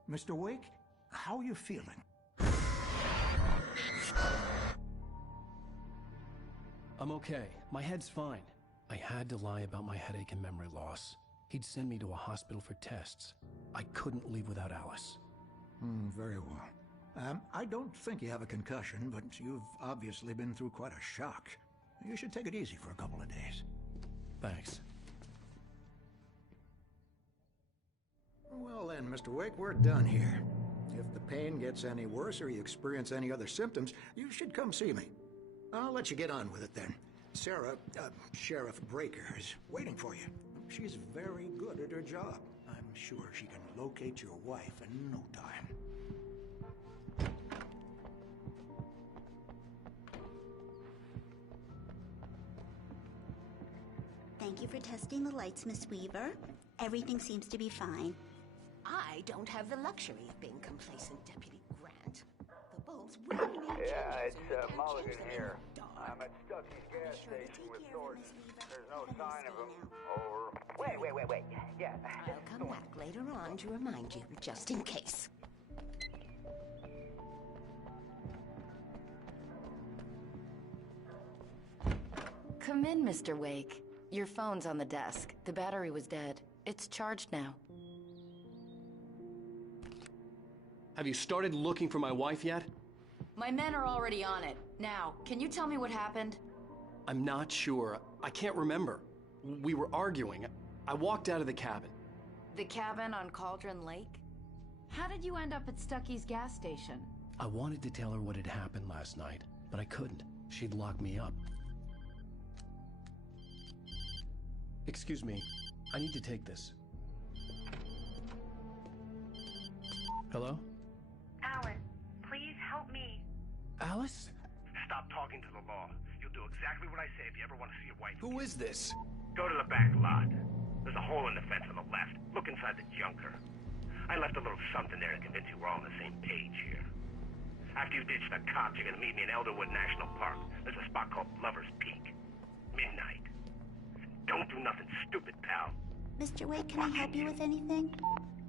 Mr. Wake, how are you feeling? I'm okay. My head's fine. I had to lie about my headache and memory loss. He'd send me to a hospital for tests. I couldn't leave without Alice. Very well. I don't think you have a concussion, but you've obviously been through quite a shock. You should take it easy for a couple of days. Thanks. Well then, Mr. Wake, we're done here. If the pain gets any worse or you experience any other symptoms, you should come see me. I'll let you get on with it then. Sarah, Sheriff Breaker, is waiting for you. She's very good at her job. I'm sure she can locate your wife in no time. Thank you for testing the lights, Miss Weaver. Everything seems to be fine. I don't have the luxury of being complacent, Deputy Grant. The bulbs will need changes, Yeah, it's and we can't Mulligan change them in here. the dark. I'm at Stucky's gas station with Thornton. There's no sign of him. Over. Wait. Yeah. I'll come back later on to remind you, just in case. Come in, Mr. Wake. Your phone's on the desk. The battery was dead. It's charged now. Have you started looking for my wife yet? My men are already on it. Now, can you tell me what happened? I'm not sure. I can't remember. We were arguing. I walked out of the cabin. The cabin on Cauldron Lake? How did you end up at Stucky's gas station? I wanted to tell her what had happened last night, but I couldn't. She'd lock me up. Excuse me. I need to take this. Hello? Alan, please help me. Alice? Stop talking to the law. You'll do exactly what I say if you ever want to see your wife. Who is this? Go to the back lot. There's a hole in the fence on the left. Look inside the junker. I left a little something there to convince you we're all on the same page here. After you ditch the cops, you're gonna meet me in Elderwood National Park. There's a spot called Lover's Peak. Midnight. Don't do nothing stupid, pal. Mr. Wake, can I help you with anything?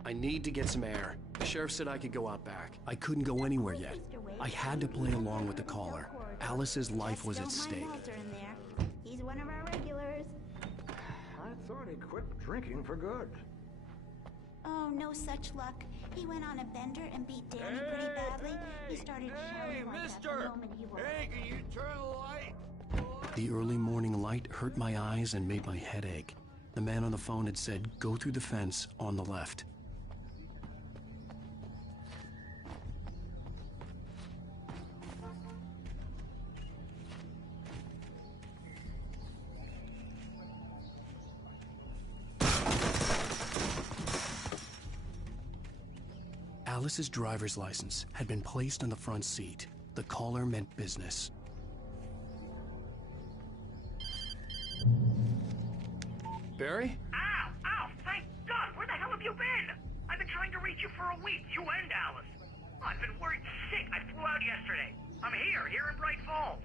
I need to get some air. The sheriff said I could go out back. I couldn't go anywhere yet. I had to play along with the caller. Alice's life was at stake. Walter in there. He's one of our regulars. I thought he quit drinking for good. Oh, no such luck. He went on a bender and beat Danny pretty badly. He started shouting like that the moment he woke. Hey, can you turn the light? The early morning light hurt my eyes and made my head ache. The man on the phone had said, go through the fence on the left. Alice's driver's license had been placed on the front seat. The caller meant business. Barry? Ow! Thank God! Where the hell have you been? I've been trying to reach you for a week, you and Alice. I've been worried sick. I flew out yesterday. I'm here in Bright Falls.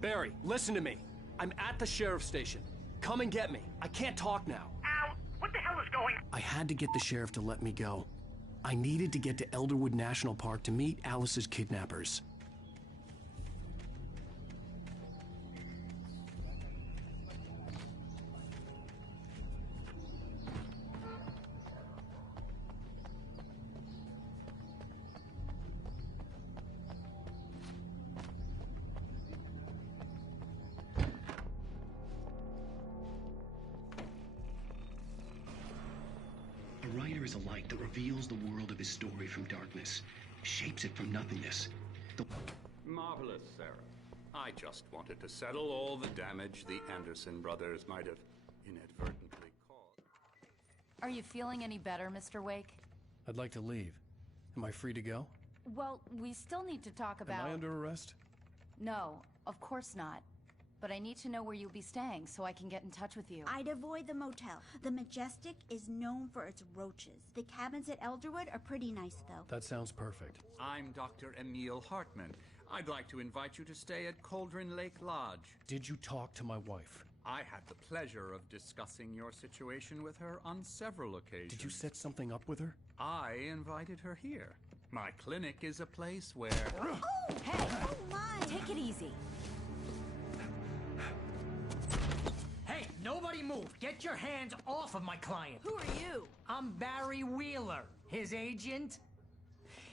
Barry, listen to me. I'm at the sheriff's station. Come and get me. I can't talk now. Al, what the hell is going on? I had to get the sheriff to let me go. I needed to get to Elderwood National Park to meet Alice's kidnappers. A writer is a light that reveals the world of his story from darkness, shapes it from nothingness. Marvelous, Sarah. I just wanted to settle all the damage the Anderson brothers might have inadvertently caused. Are you feeling any better, Mr. Wake? I'd like to leave. Am I free to go? Well, we still need to talk about... Am I under arrest? No, of course not. But I need to know where you'll be staying so I can get in touch with you. I'd avoid the motel. The Majestic is known for its roaches. The cabins at Elderwood are pretty nice, though. That sounds perfect. I'm Dr. Emil Hartman. I'd like to invite you to stay at Cauldron Lake Lodge. Did you talk to my wife? I had the pleasure of discussing your situation with her on several occasions. Did you set something up with her? I invited her here. My clinic is a place where... Oh, hey! Oh, my! Take it easy. Hey, nobody move! Get your hands off of my client! Who are you? I'm Barry Wheeler, his agent.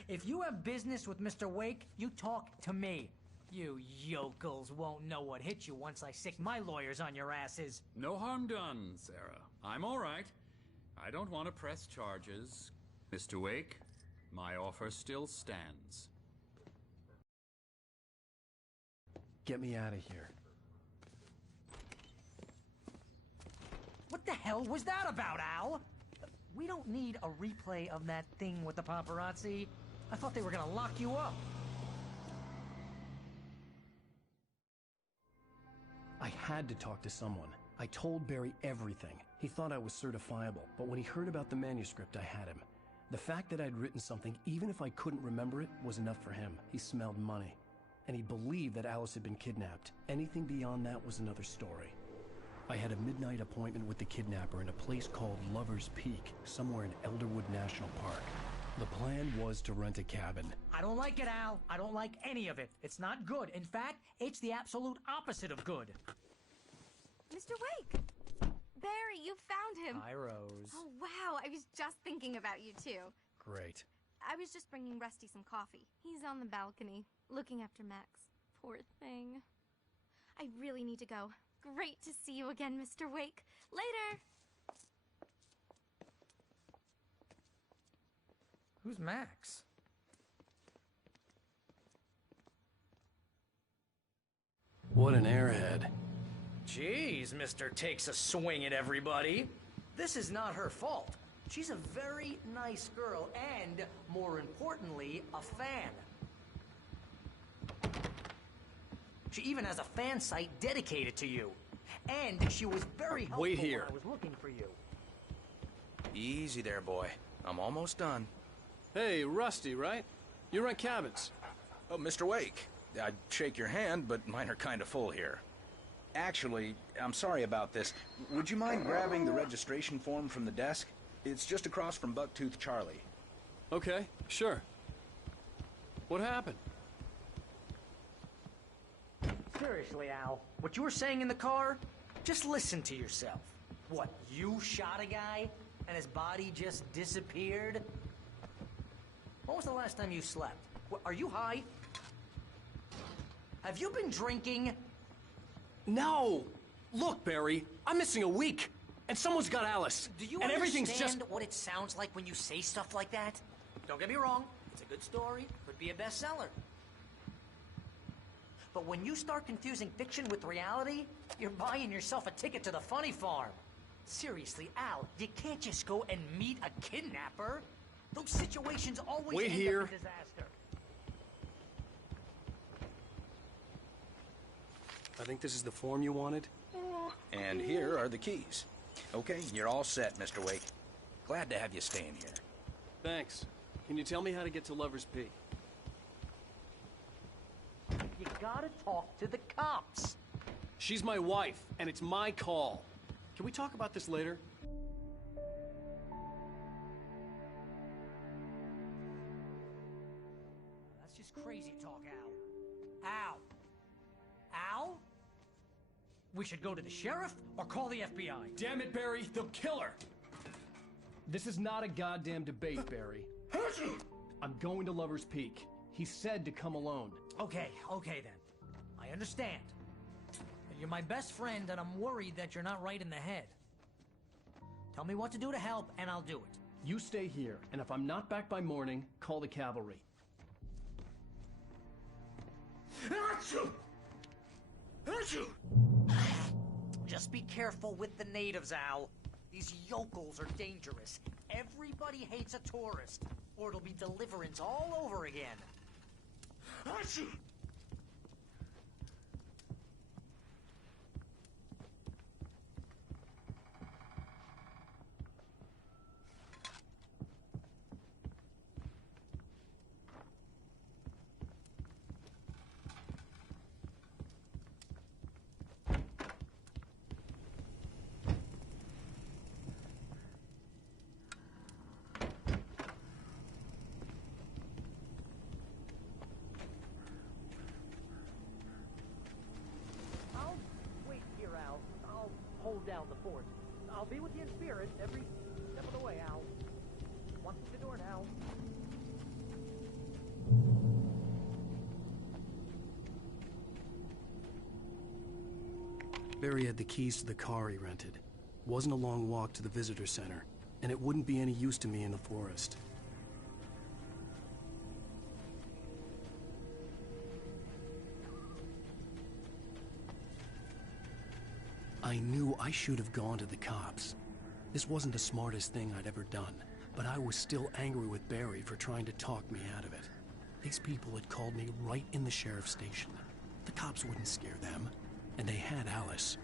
If you have business with Mr. Wake, you talk to me. You yokels won't know what hit you once I sick my lawyers on your asses. No harm done, Sarah. I'm all right. I don't want to press charges. Mr. Wake, my offer still stands. Get me out of here. What the hell was that about, Al? We don't need a replay of that thing with the paparazzi. I thought they were gonna lock you up. I had to talk to someone. I told Barry everything. He thought I was certifiable, but when he heard about the manuscript, I had him. The fact that I'd written something, even if I couldn't remember it, was enough for him. He smelled money. And he believed that Alice had been kidnapped. Anything beyond that was another story. I had a midnight appointment with the kidnapper in a place called Lover's Peak, somewhere in Elderwood National Park. The plan was to rent a cabin. I don't like it, Al. I don't like any of it. It's not good. In fact, it's the absolute opposite of good. Mr. Wake! Barry, you found him! Hi, Rose. Oh, wow. I was just thinking about you, too. Great. I was just bringing Rusty some coffee. He's on the balcony, looking after Max. Poor thing. I really need to go. Great to see you again, Mr. Wake. Later! Who's Max? What an airhead. Jeez, Mr. Takes a swing at everybody. This is not her fault. She's a very nice girl and, more importantly, a fan. She even has a fan site dedicated to you. And she was very helpful Wait here. when I was looking for you. Easy there, boy. I'm almost done. Hey, Rusty, right? You rent cabins. Oh, Mr. Wake. I'd shake your hand, but mine are kind of full here. Actually, I'm sorry about this. Would you mind grabbing the registration form from the desk? It's just across from Bucktooth Charlie. Okay, sure. What happened? Seriously, Al, what you were saying in the car, just listen to yourself. What, you shot a guy and his body just disappeared? When was the last time you slept? What, are you high? Have you been drinking? No! Look, Barry, I'm missing a week, and someone's got Alice. Do you and everything's understand just... what it sounds like when you say stuff like that? Don't get me wrong, it's a good story, could be a bestseller. But when you start confusing fiction with reality, you're buying yourself a ticket to the funny farm. Seriously, Al, you can't just go and meet a kidnapper. Those situations always Wait end here. up in disaster. I think this is the form you wanted. And here are the keys. Okay, you're all set, Mr. Wake. Glad to have you staying here. Thanks. Can you tell me how to get to Lover's Peak? You gotta talk to the cops. She's my wife, and it's my call. Can we talk about this later? That's just crazy talk, Al. Al? Al? We should go to the sheriff or call the FBI. Damn it, Barry, they'll kill her! This is not a goddamn debate, Barry. I'm going to Lover's Peak. He said to come alone. Okay then. I understand. You're my best friend, and I'm worried that you're not right in the head. Tell me what to do to help, and I'll do it. You stay here, and if I'm not back by morning, call the cavalry. Just be careful with the natives, Al. These yokels are dangerous. Everybody hates a tourist, or it'll be Deliverance all over again. I'll wait here, Al. I'll hold down the fort. I'll be with you in spirit every step of the way, Al. One through the door now. Barry had the keys to the car he rented. Wasn't a long walk to the visitor center, and it wouldn't be any use to me in the forest. I knew I should have gone to the cops. This wasn't the smartest thing I'd ever done, but I was still angry with Barry for trying to talk me out of it. These people had called me right in the sheriff's station. The cops wouldn't scare them, and they had Alice.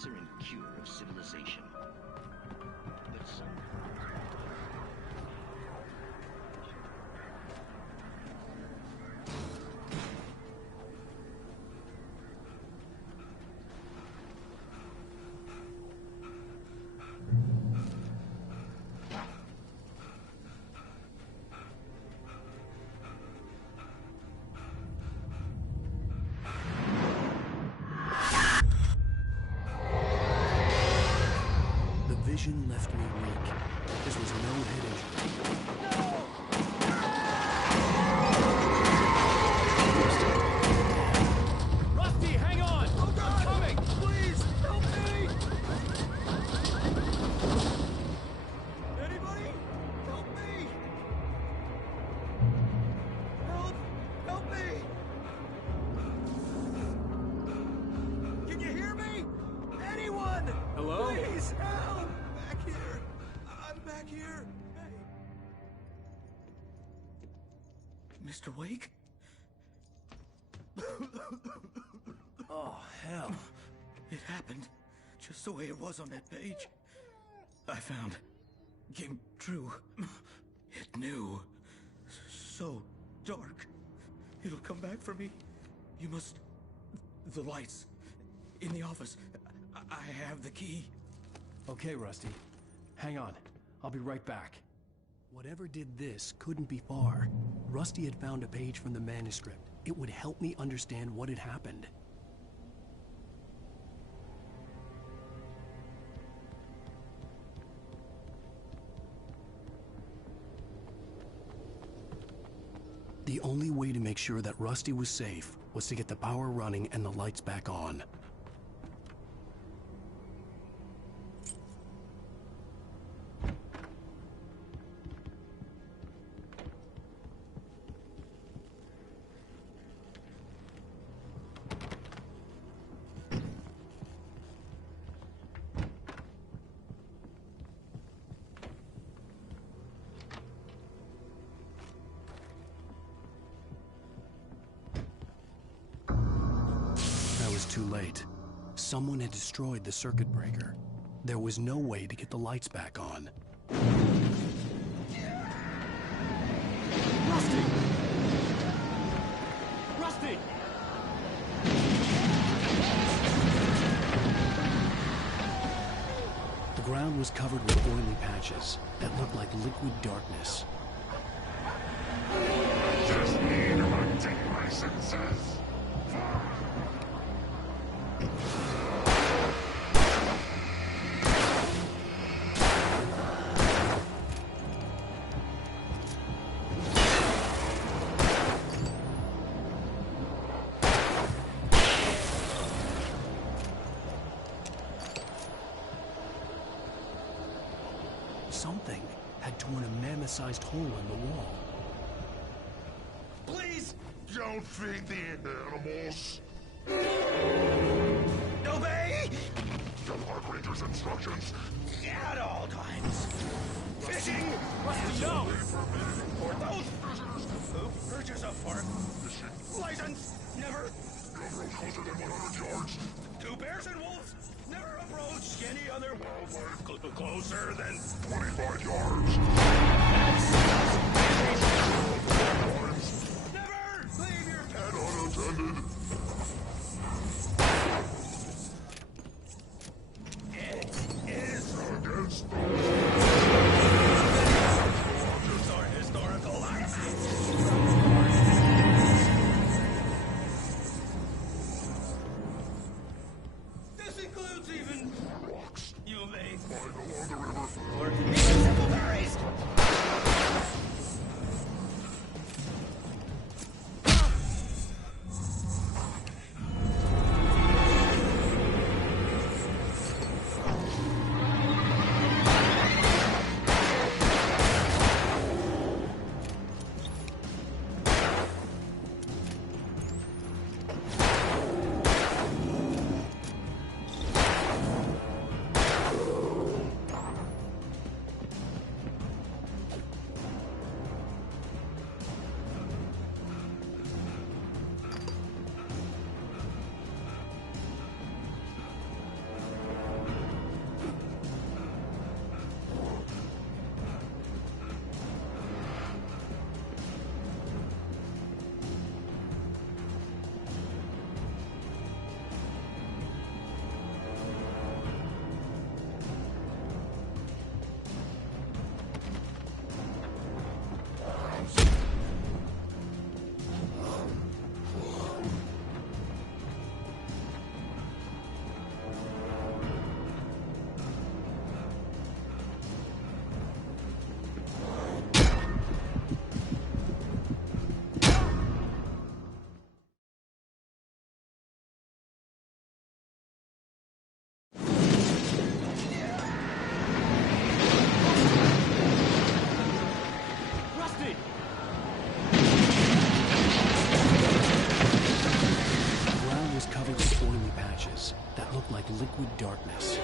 answer and cure of civilization. But some... The vision left me weak. This was no head injury. Rusty, hang on! Oh, God! I'm coming! Please, help me! Anybody? Help me! Help! Help me! Can you hear me? Anyone? Hello? Please, help! Back here. I'm back here. Hey. Mr. Wake? Oh, hell. It happened just the way it was on that page. I found. Came true. It knew. So dark. It'll come back for me. You must... The lights. In the office. I have the key. Okay, Rusty. Hang on. I'll be right back. Whatever did this couldn't be far. Rusty had found a page from the manuscript. It would help me understand what had happened. The only way to make sure that Rusty was safe was to get the power running and the lights back on. Too late. Someone had destroyed the circuit breaker. There was no way to get the lights back on. Rusty! Rusty! The ground was covered with oily patches that looked like liquid darkness. Just need to take my senses. Something had torn a mammoth-sized hole in the wall. Please don't feed the animals. Obey! The Park Ranger's instructions. At all times. Fishing! Rusty, no! For those who purchase a fork. License! Never. No approach closer than 100 yards. Two bears and wolves. Never approach any other wildlife closer than 25 yards. Never leave your pet unattended. It is against the These are historical acts. This includes even rocks. You may Find along the river. or even simple berries. that looked like liquid darkness.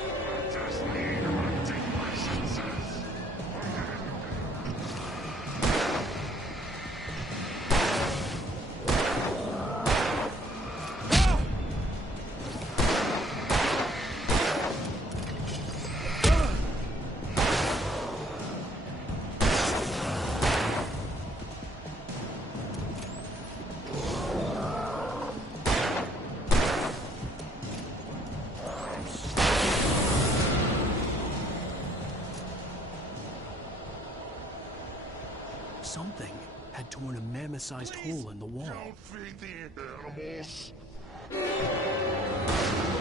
Something had torn a mammoth-sized hole in the wall. Don't feed the animals.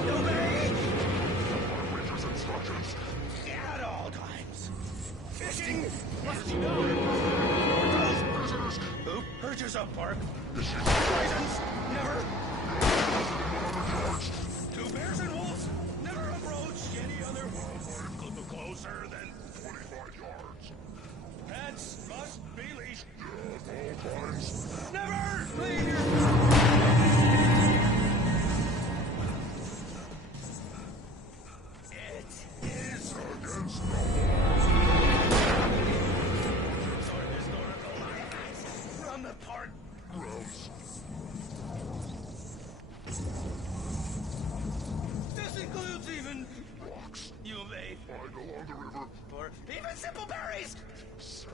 Obey! Rangers' instructions. At all times. Fishing! What does he know? Prisoners! Who purges up, Park? This is Poisons! Never! yards. Two bears and wolves! Never approach any other closer than 25 yards. pets must be leashed. At all times. Never leave your... It is against the law. Sort of historical life from the park. Gross. This includes even Rocks. you may Find along the river. for even simple berries. Sir.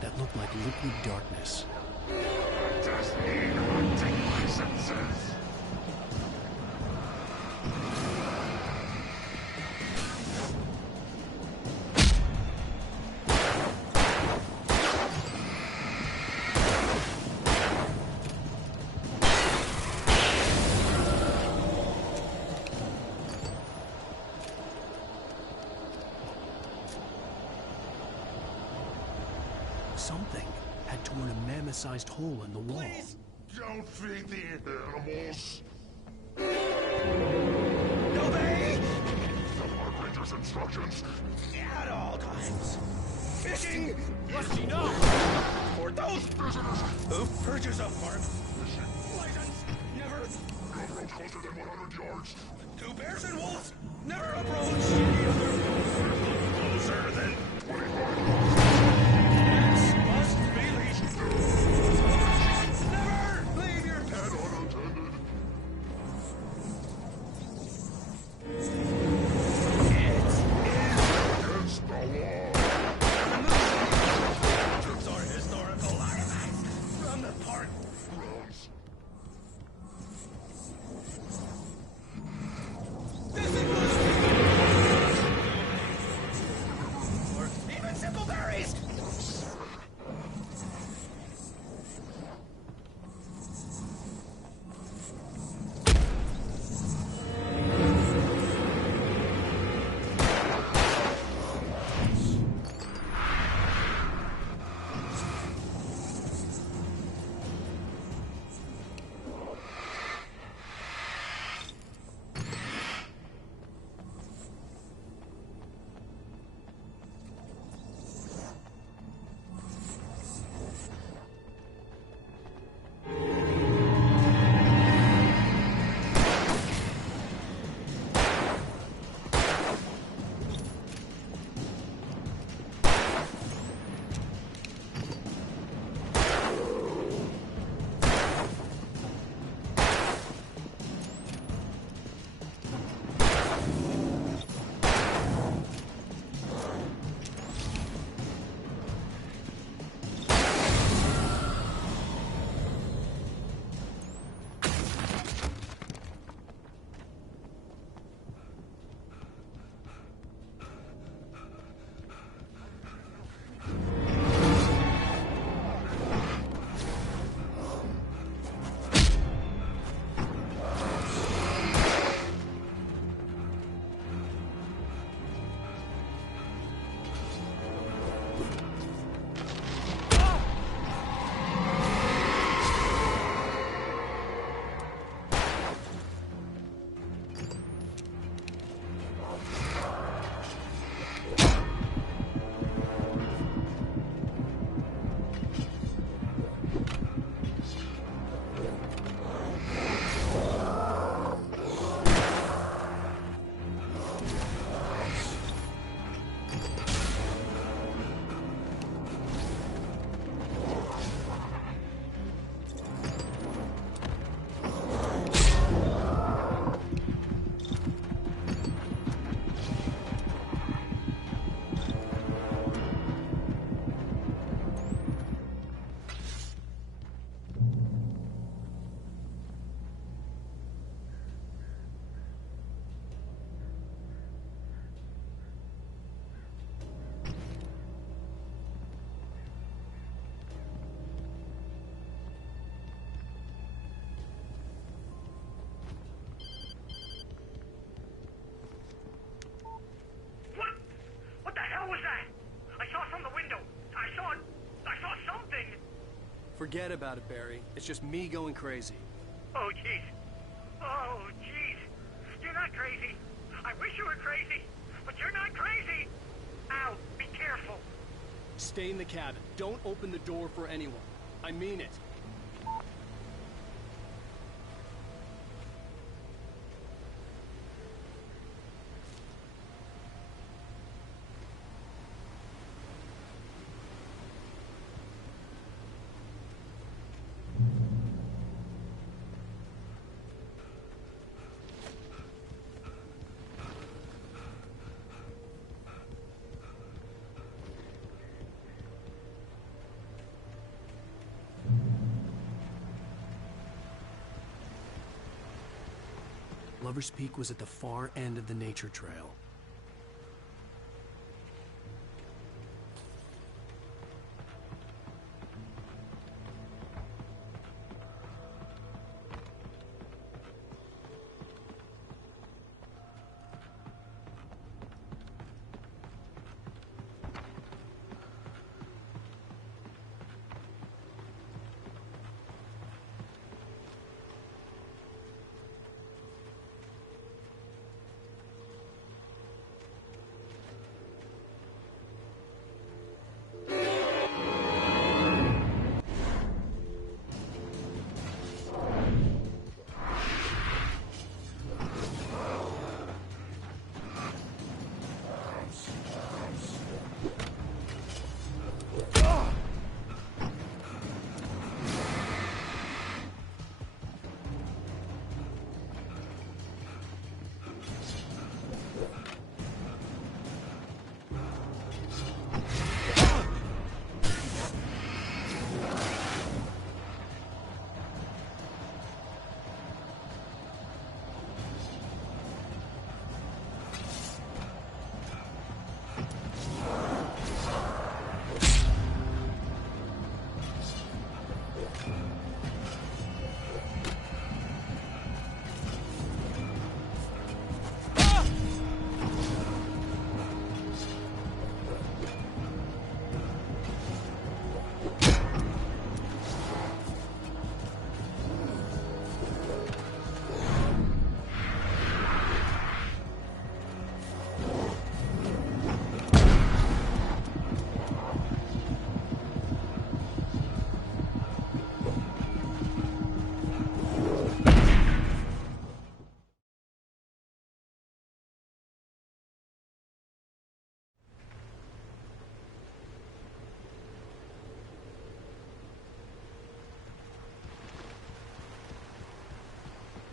That looked like liquid darkness. Just need hunting licenses. Something had torn a mammoth-sized hole in the wall. Please don't feed the animals. Obey! The Park Ranger's instructions. At all times. Fishing! What does he know? For those prisoners who purges a park. License! Never! Closer than 100 yards. 2 bears and wolves never approach. Closer than 25 yards. This must be leashed. Never leave your pet unattended. Against the wall. Troops are historical artifacts from the park grounds. Or even simple berries. What the hell was that? I saw from the window. I saw something. Forget about it, Barry. It's just me going crazy. Oh, jeez. Oh, jeez. You're not crazy. I wish you were crazy, but you're not crazy. Ow, be careful. Stay in the cabin. Don't open the door for anyone. I mean it. Lover's Peak was at the far end of the nature trail.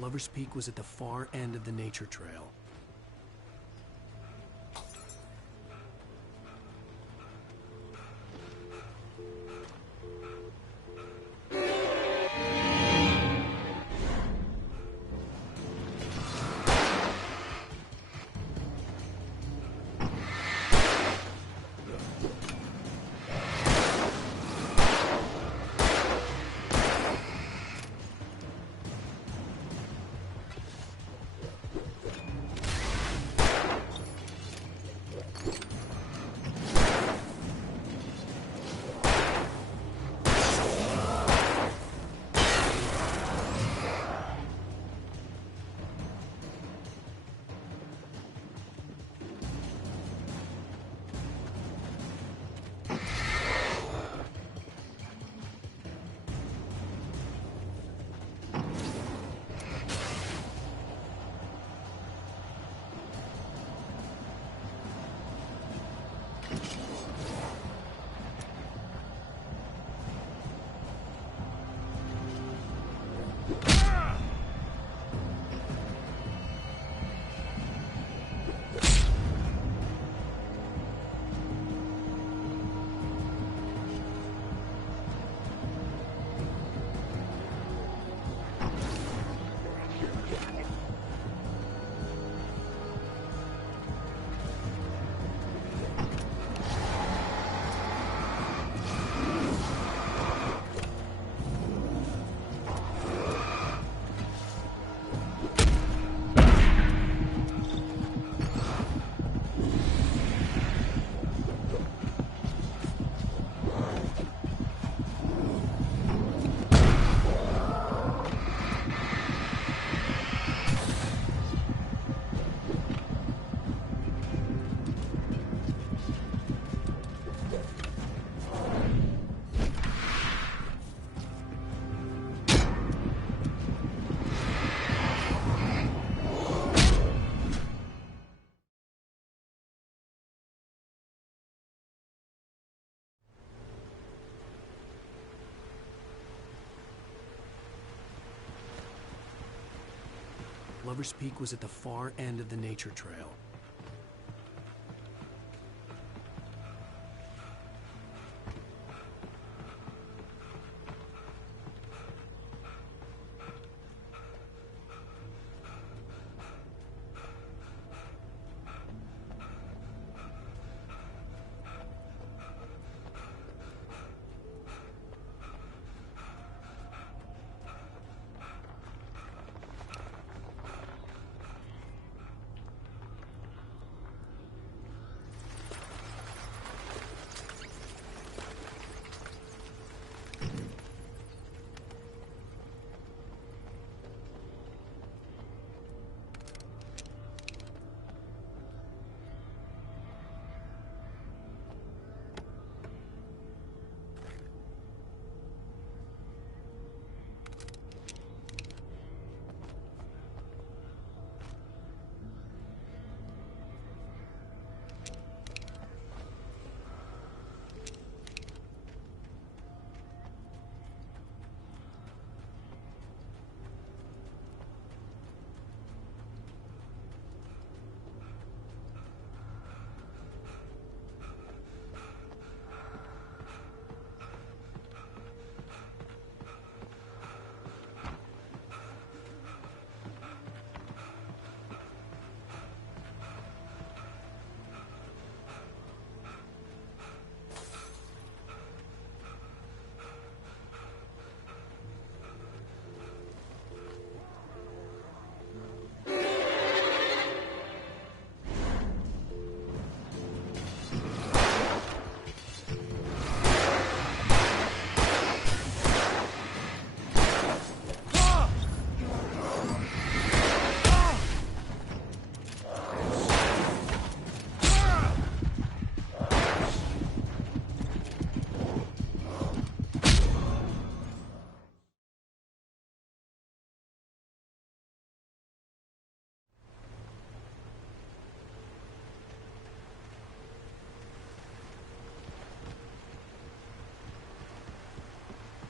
Lover's Peak was at the far end of the nature trail. Lover's Peak was at the far end of the nature trail.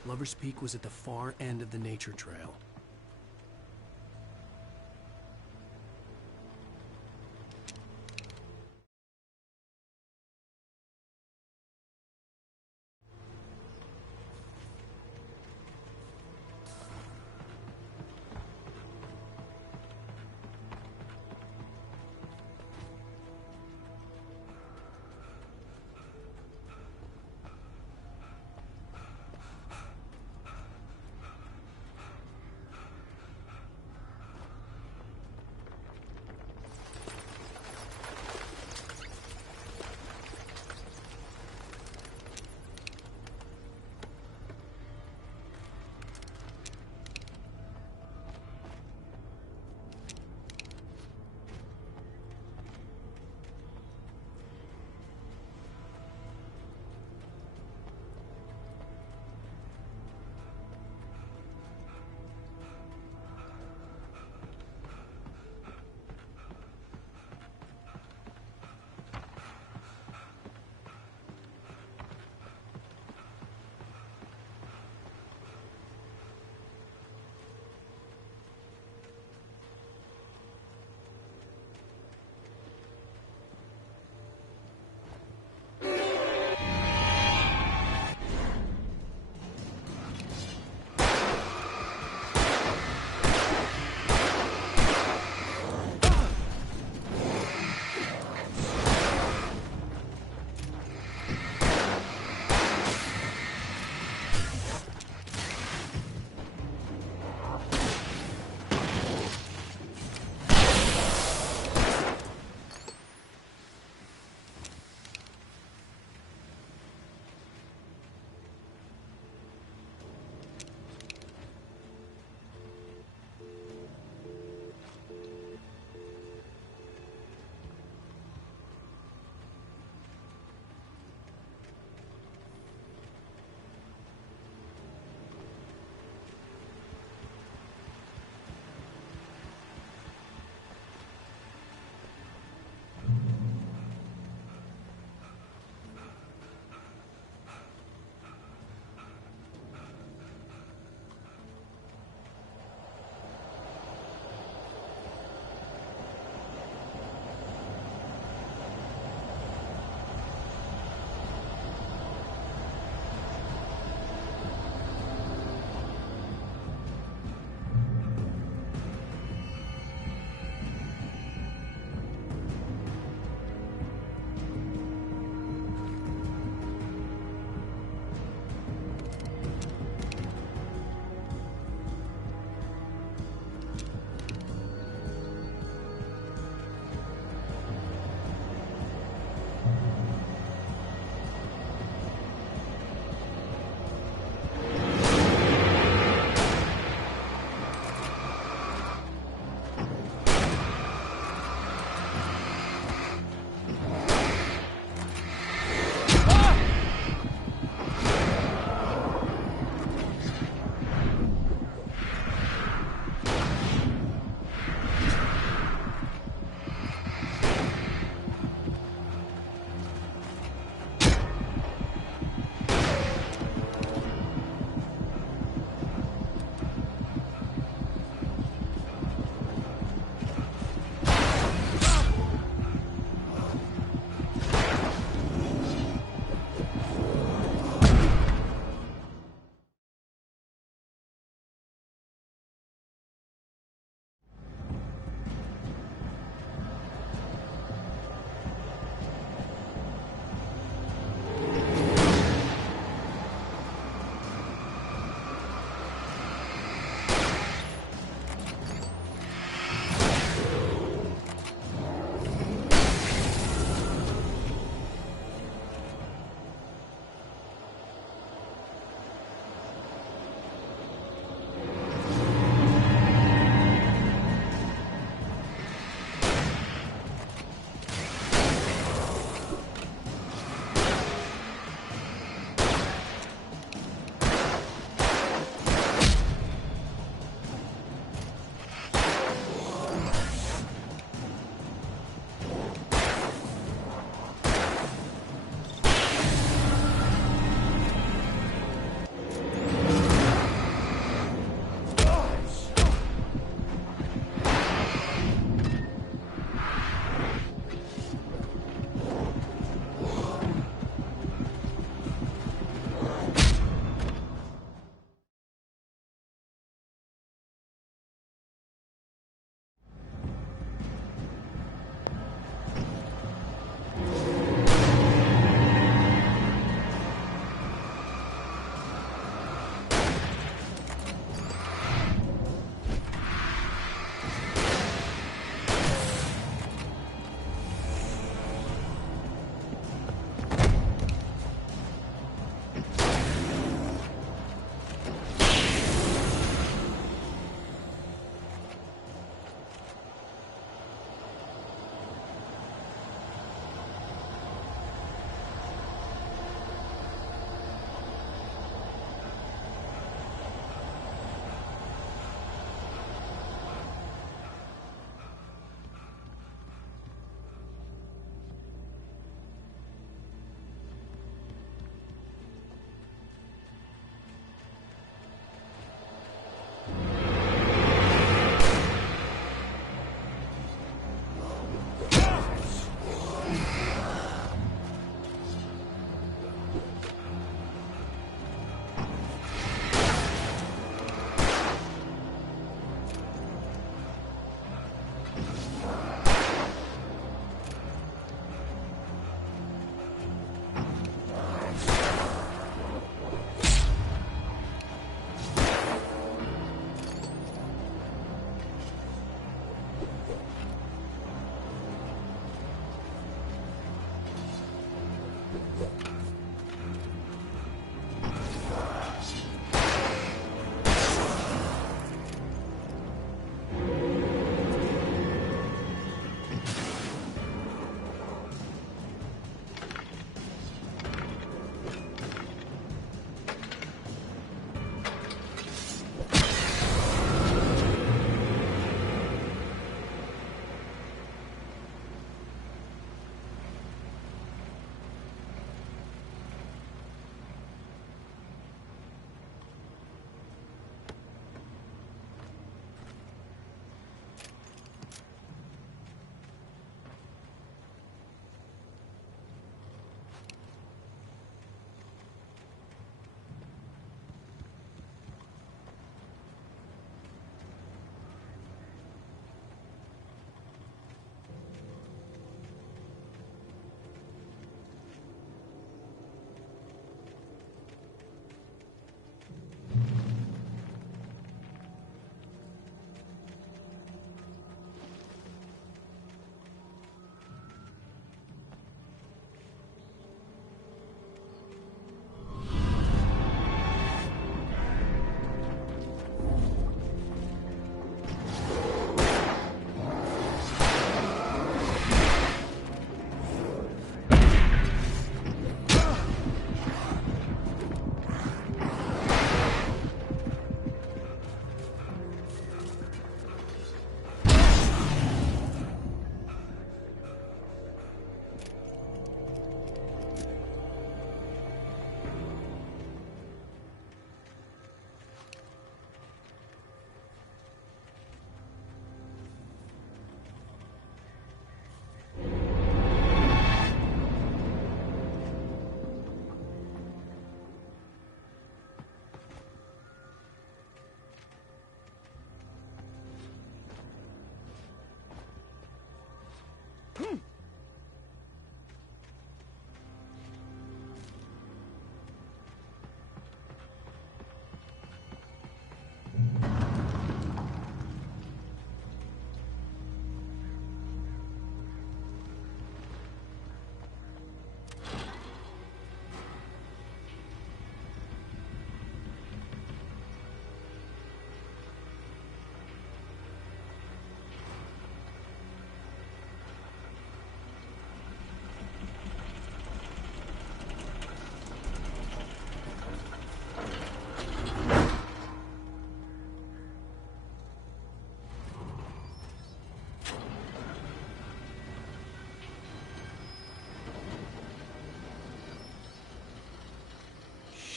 Lover's Peak was at the far end of the nature trail.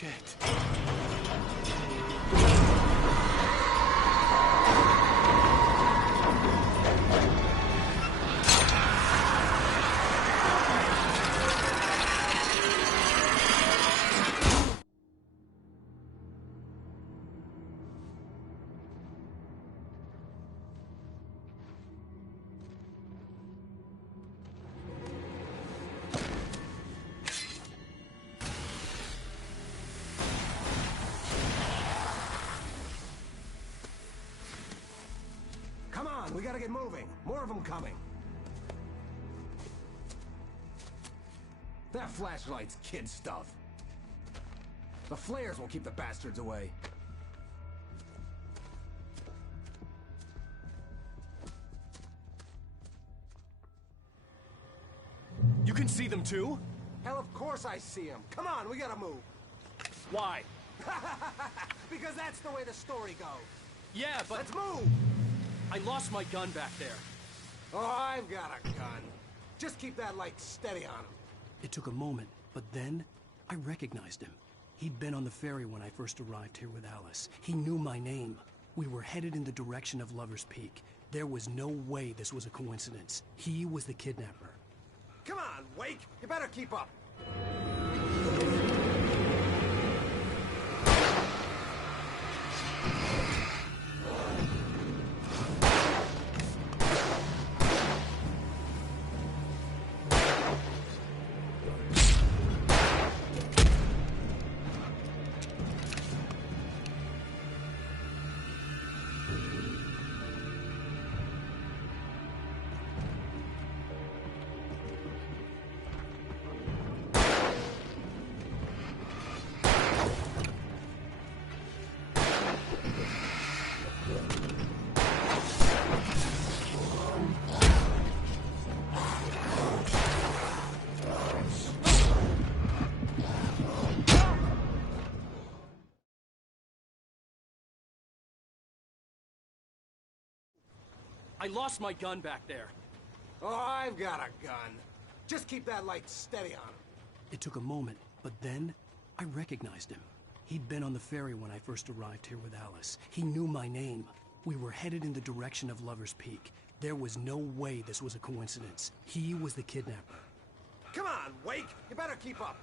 Shit. Come on, we gotta get moving. More of them coming. That flashlight's kid stuff. The flares will keep the bastards away. You can see them too? Hell, of course I see them. Come on, we gotta move. Why? Because that's the way the story goes. Yeah, but... Let's move! I lost my gun back there. Oh, I've got a gun. Just keep that light steady on him. It took a moment, but then I recognized him. He'd been on the ferry when I first arrived here with Alice. He knew my name. We were headed in the direction of Lover's Peak. There was no way this was a coincidence. He was the kidnapper. Come on, Wake! You better keep up. I lost my gun back there. Oh, I've got a gun. Just keep that light steady on him. It took a moment, but then I recognized him. He'd been on the ferry when I first arrived here with Alice. He knew my name. We were headed in the direction of Lover's Peak. There was no way this was a coincidence. He was the kidnapper. Come on, Wake! You better keep up.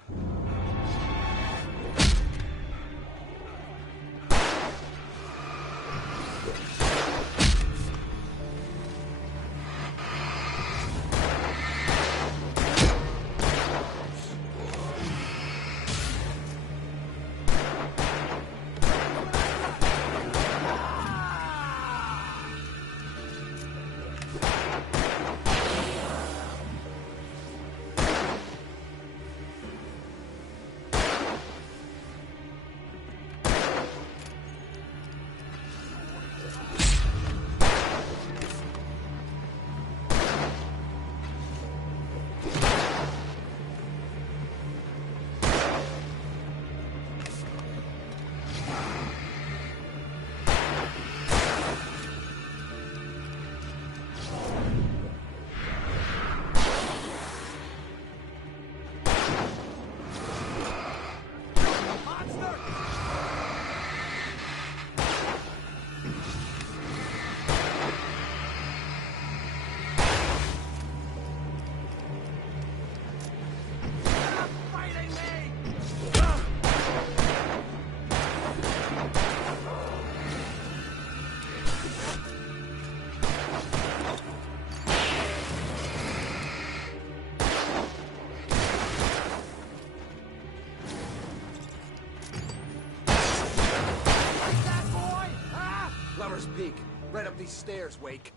Peak. Right up these stairs, Wake.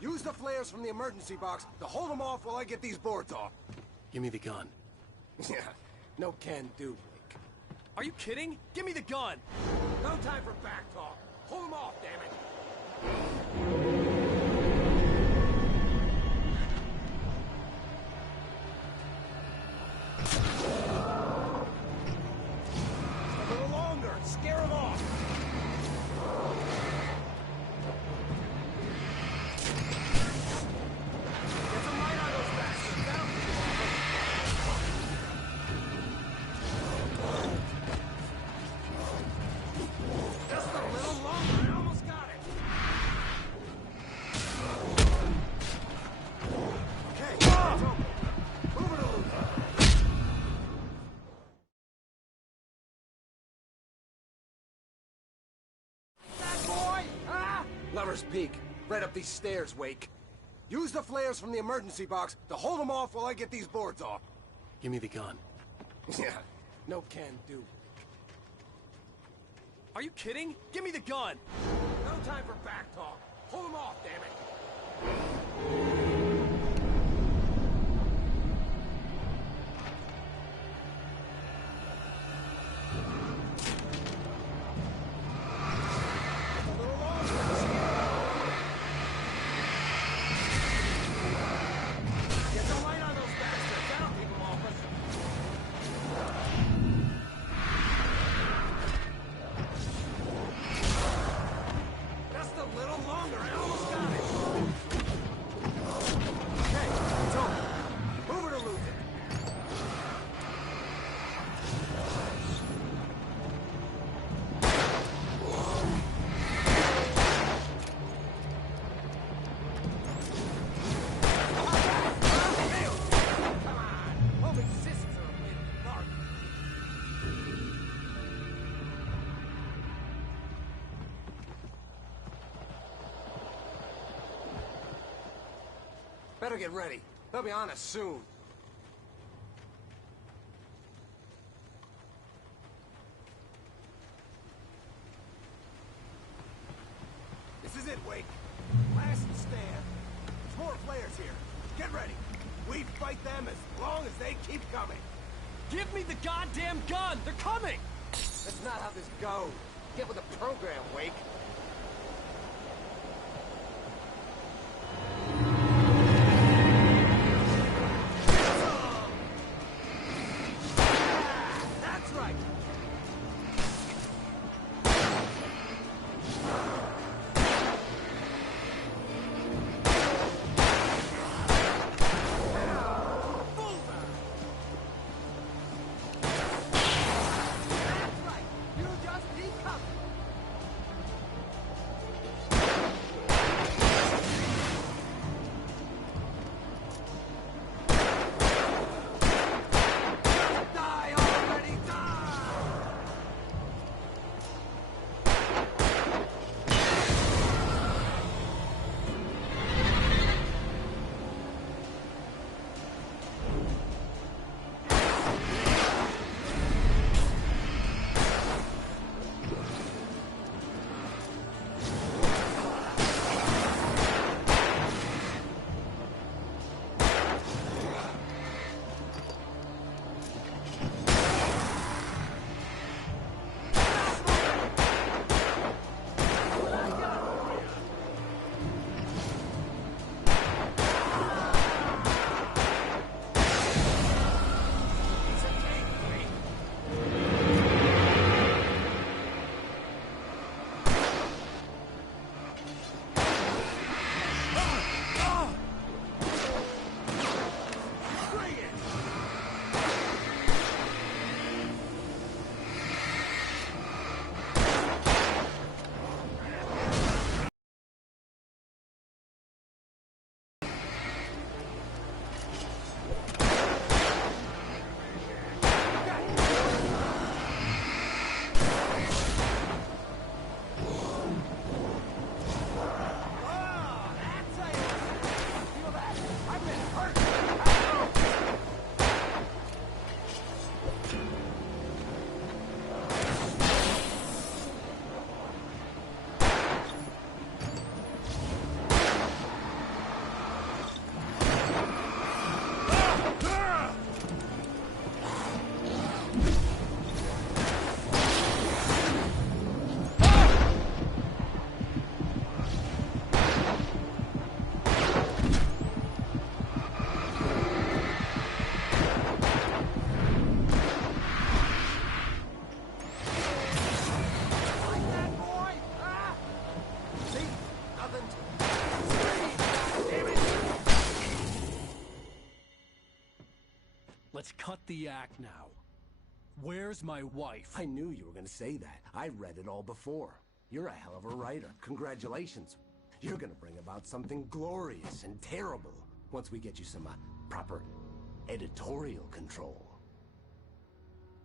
Use the flares from the emergency box to hold them off while I get these boards off. Give me the gun. Yeah, no can do, Wake. Are you kidding? Give me the gun! No time for back talk. Hold them off, damn it! A little longer. Scare them off. Lover's Peak. Right up these stairs, Wake. Use the flares from the emergency box to hold them off while I get these boards off. Give me the gun. Yeah, no can do. Are you kidding? Give me the gun! No time for back talk. Hold them off, damn it. Better get ready. They'll be on us soon. This is it, Wake. Last stand. There's more flares here. Get ready. We fight them as long as they keep coming. Give me the goddamn gun! They're coming! That's not how this goes. Get with the program, Wake. That's right. You just keep coming. Let's cut the act now. Where's my wife? I knew you were going to say that. I read it all before. You're a hell of a writer. Congratulations. You're going to bring about something glorious and terrible once we get you some proper editorial control.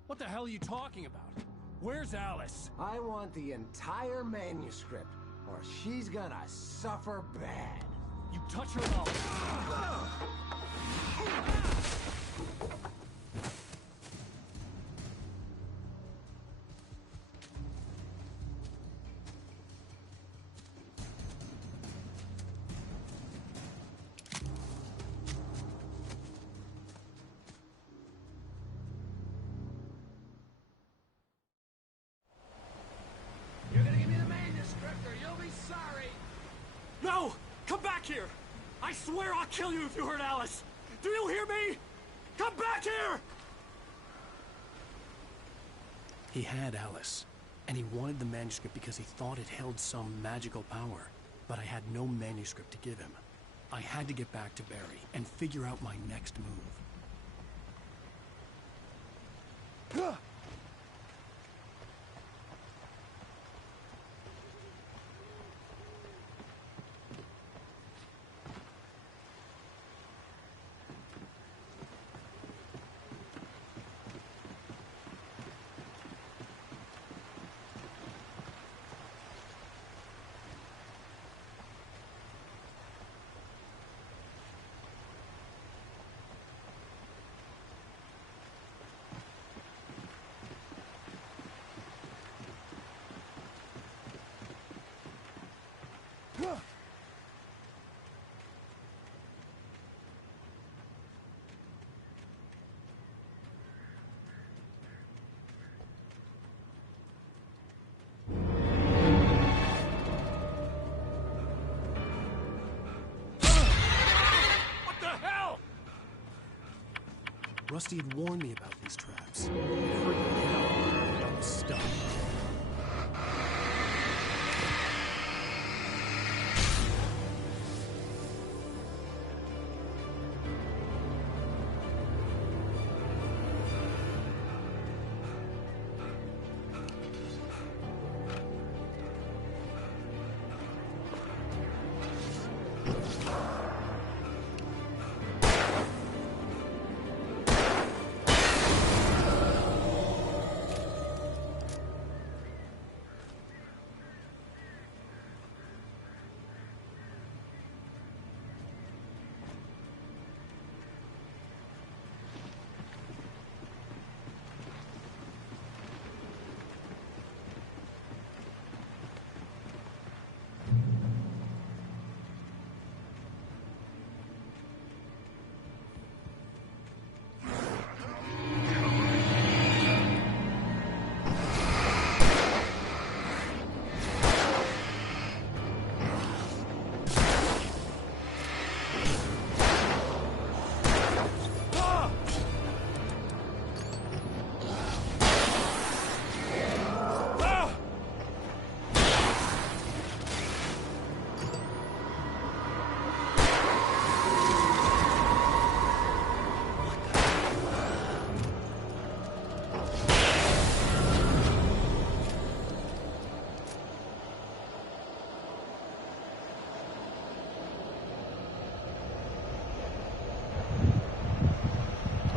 What the hell are you talking about? Where's Alice? I want the entire manuscript. or she's gonna suffer bad. You touch her though. You're gonna give me the manuscript or you'll be sorry. No! Come back here! I swear I'll kill you if you hurt Alice! Do you hear me? Come back here! He had Alice, and he wanted the manuscript because he thought it held some magical power. But I had no manuscript to give him. I had to get back to Barry and figure out my next move. Rusty had warned me about these traps. I heard them now. I was stuck.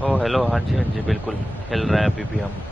Oh hello, हाँ जी बिल्कुल हिल रहे हैं अभी भी हम।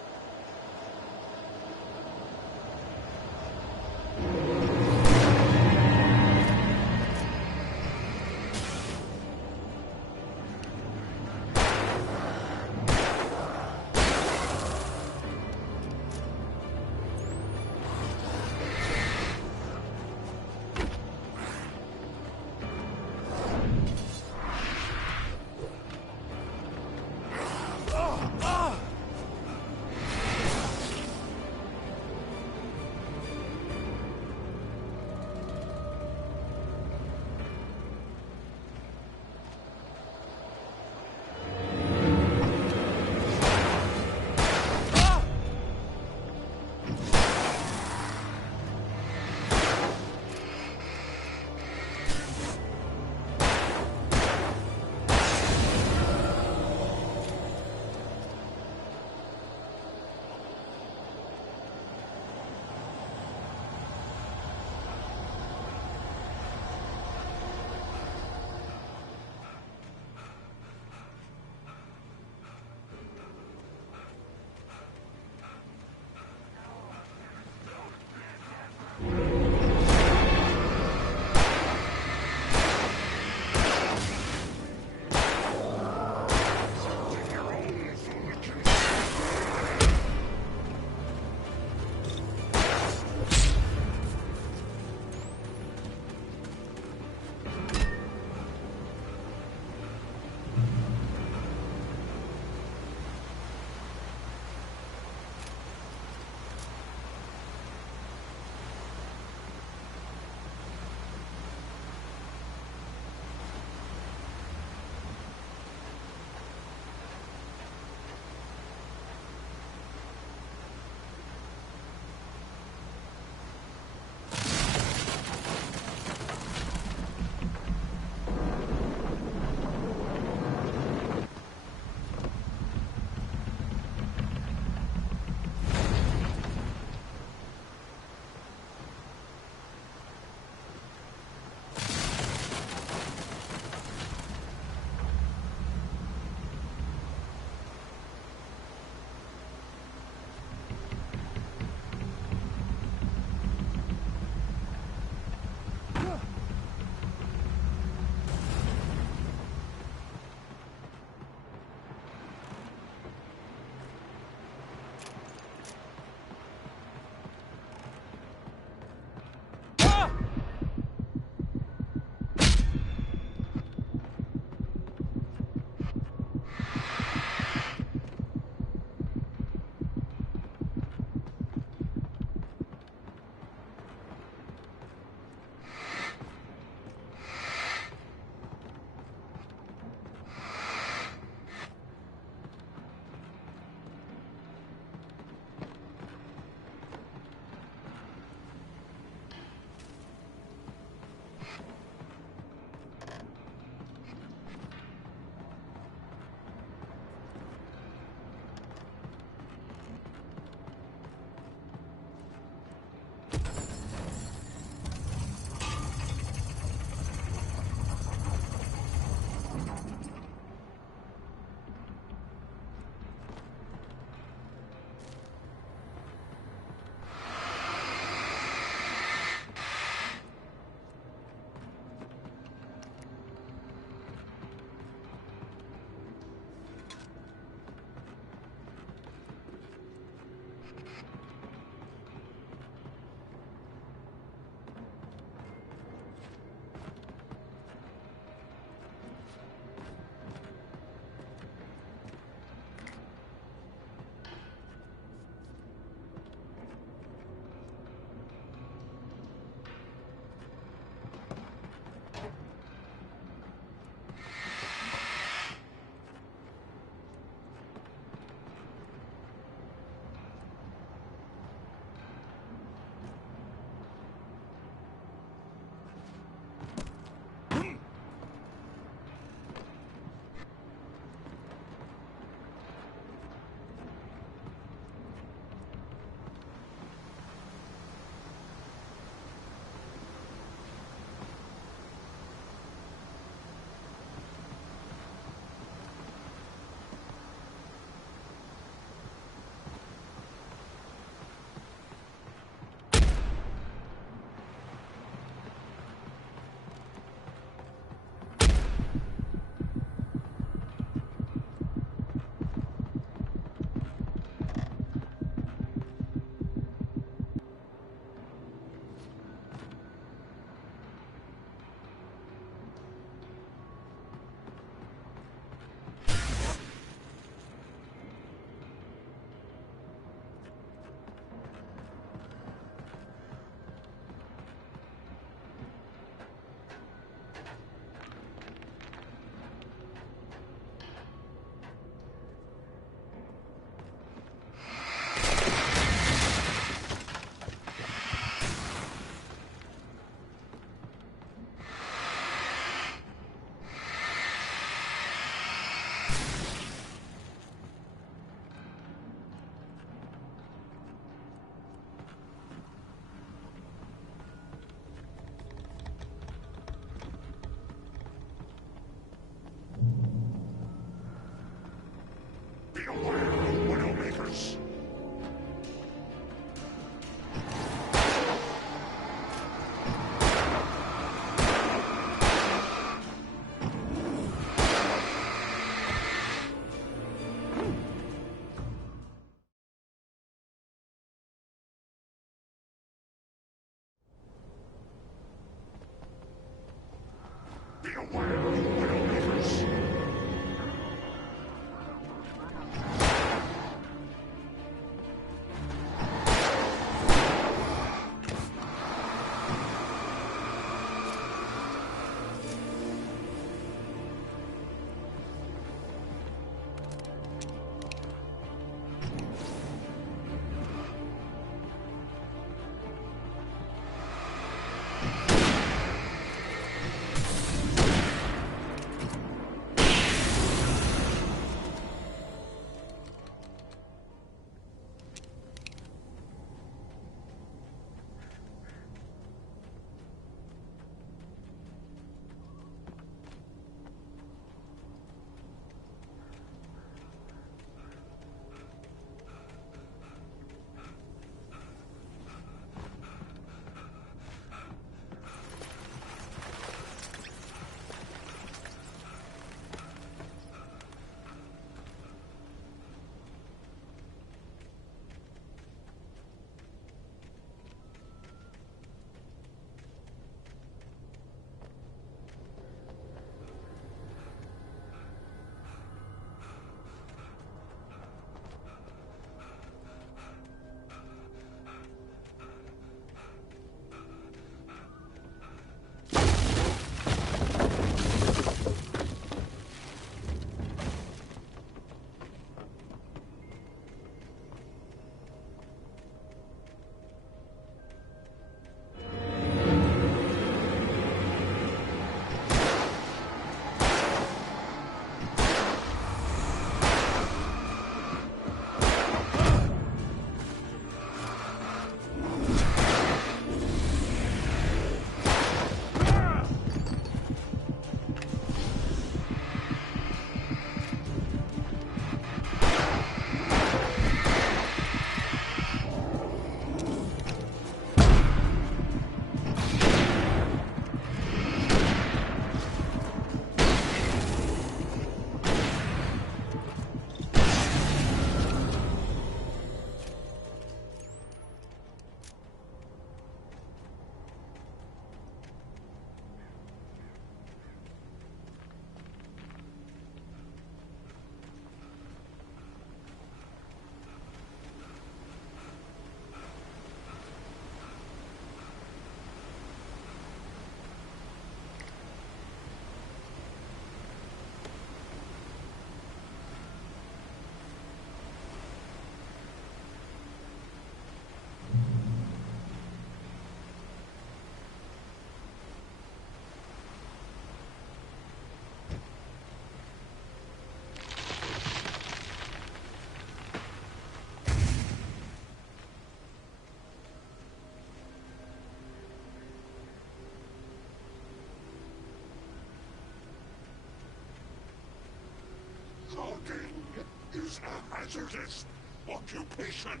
is a hazardous occupation.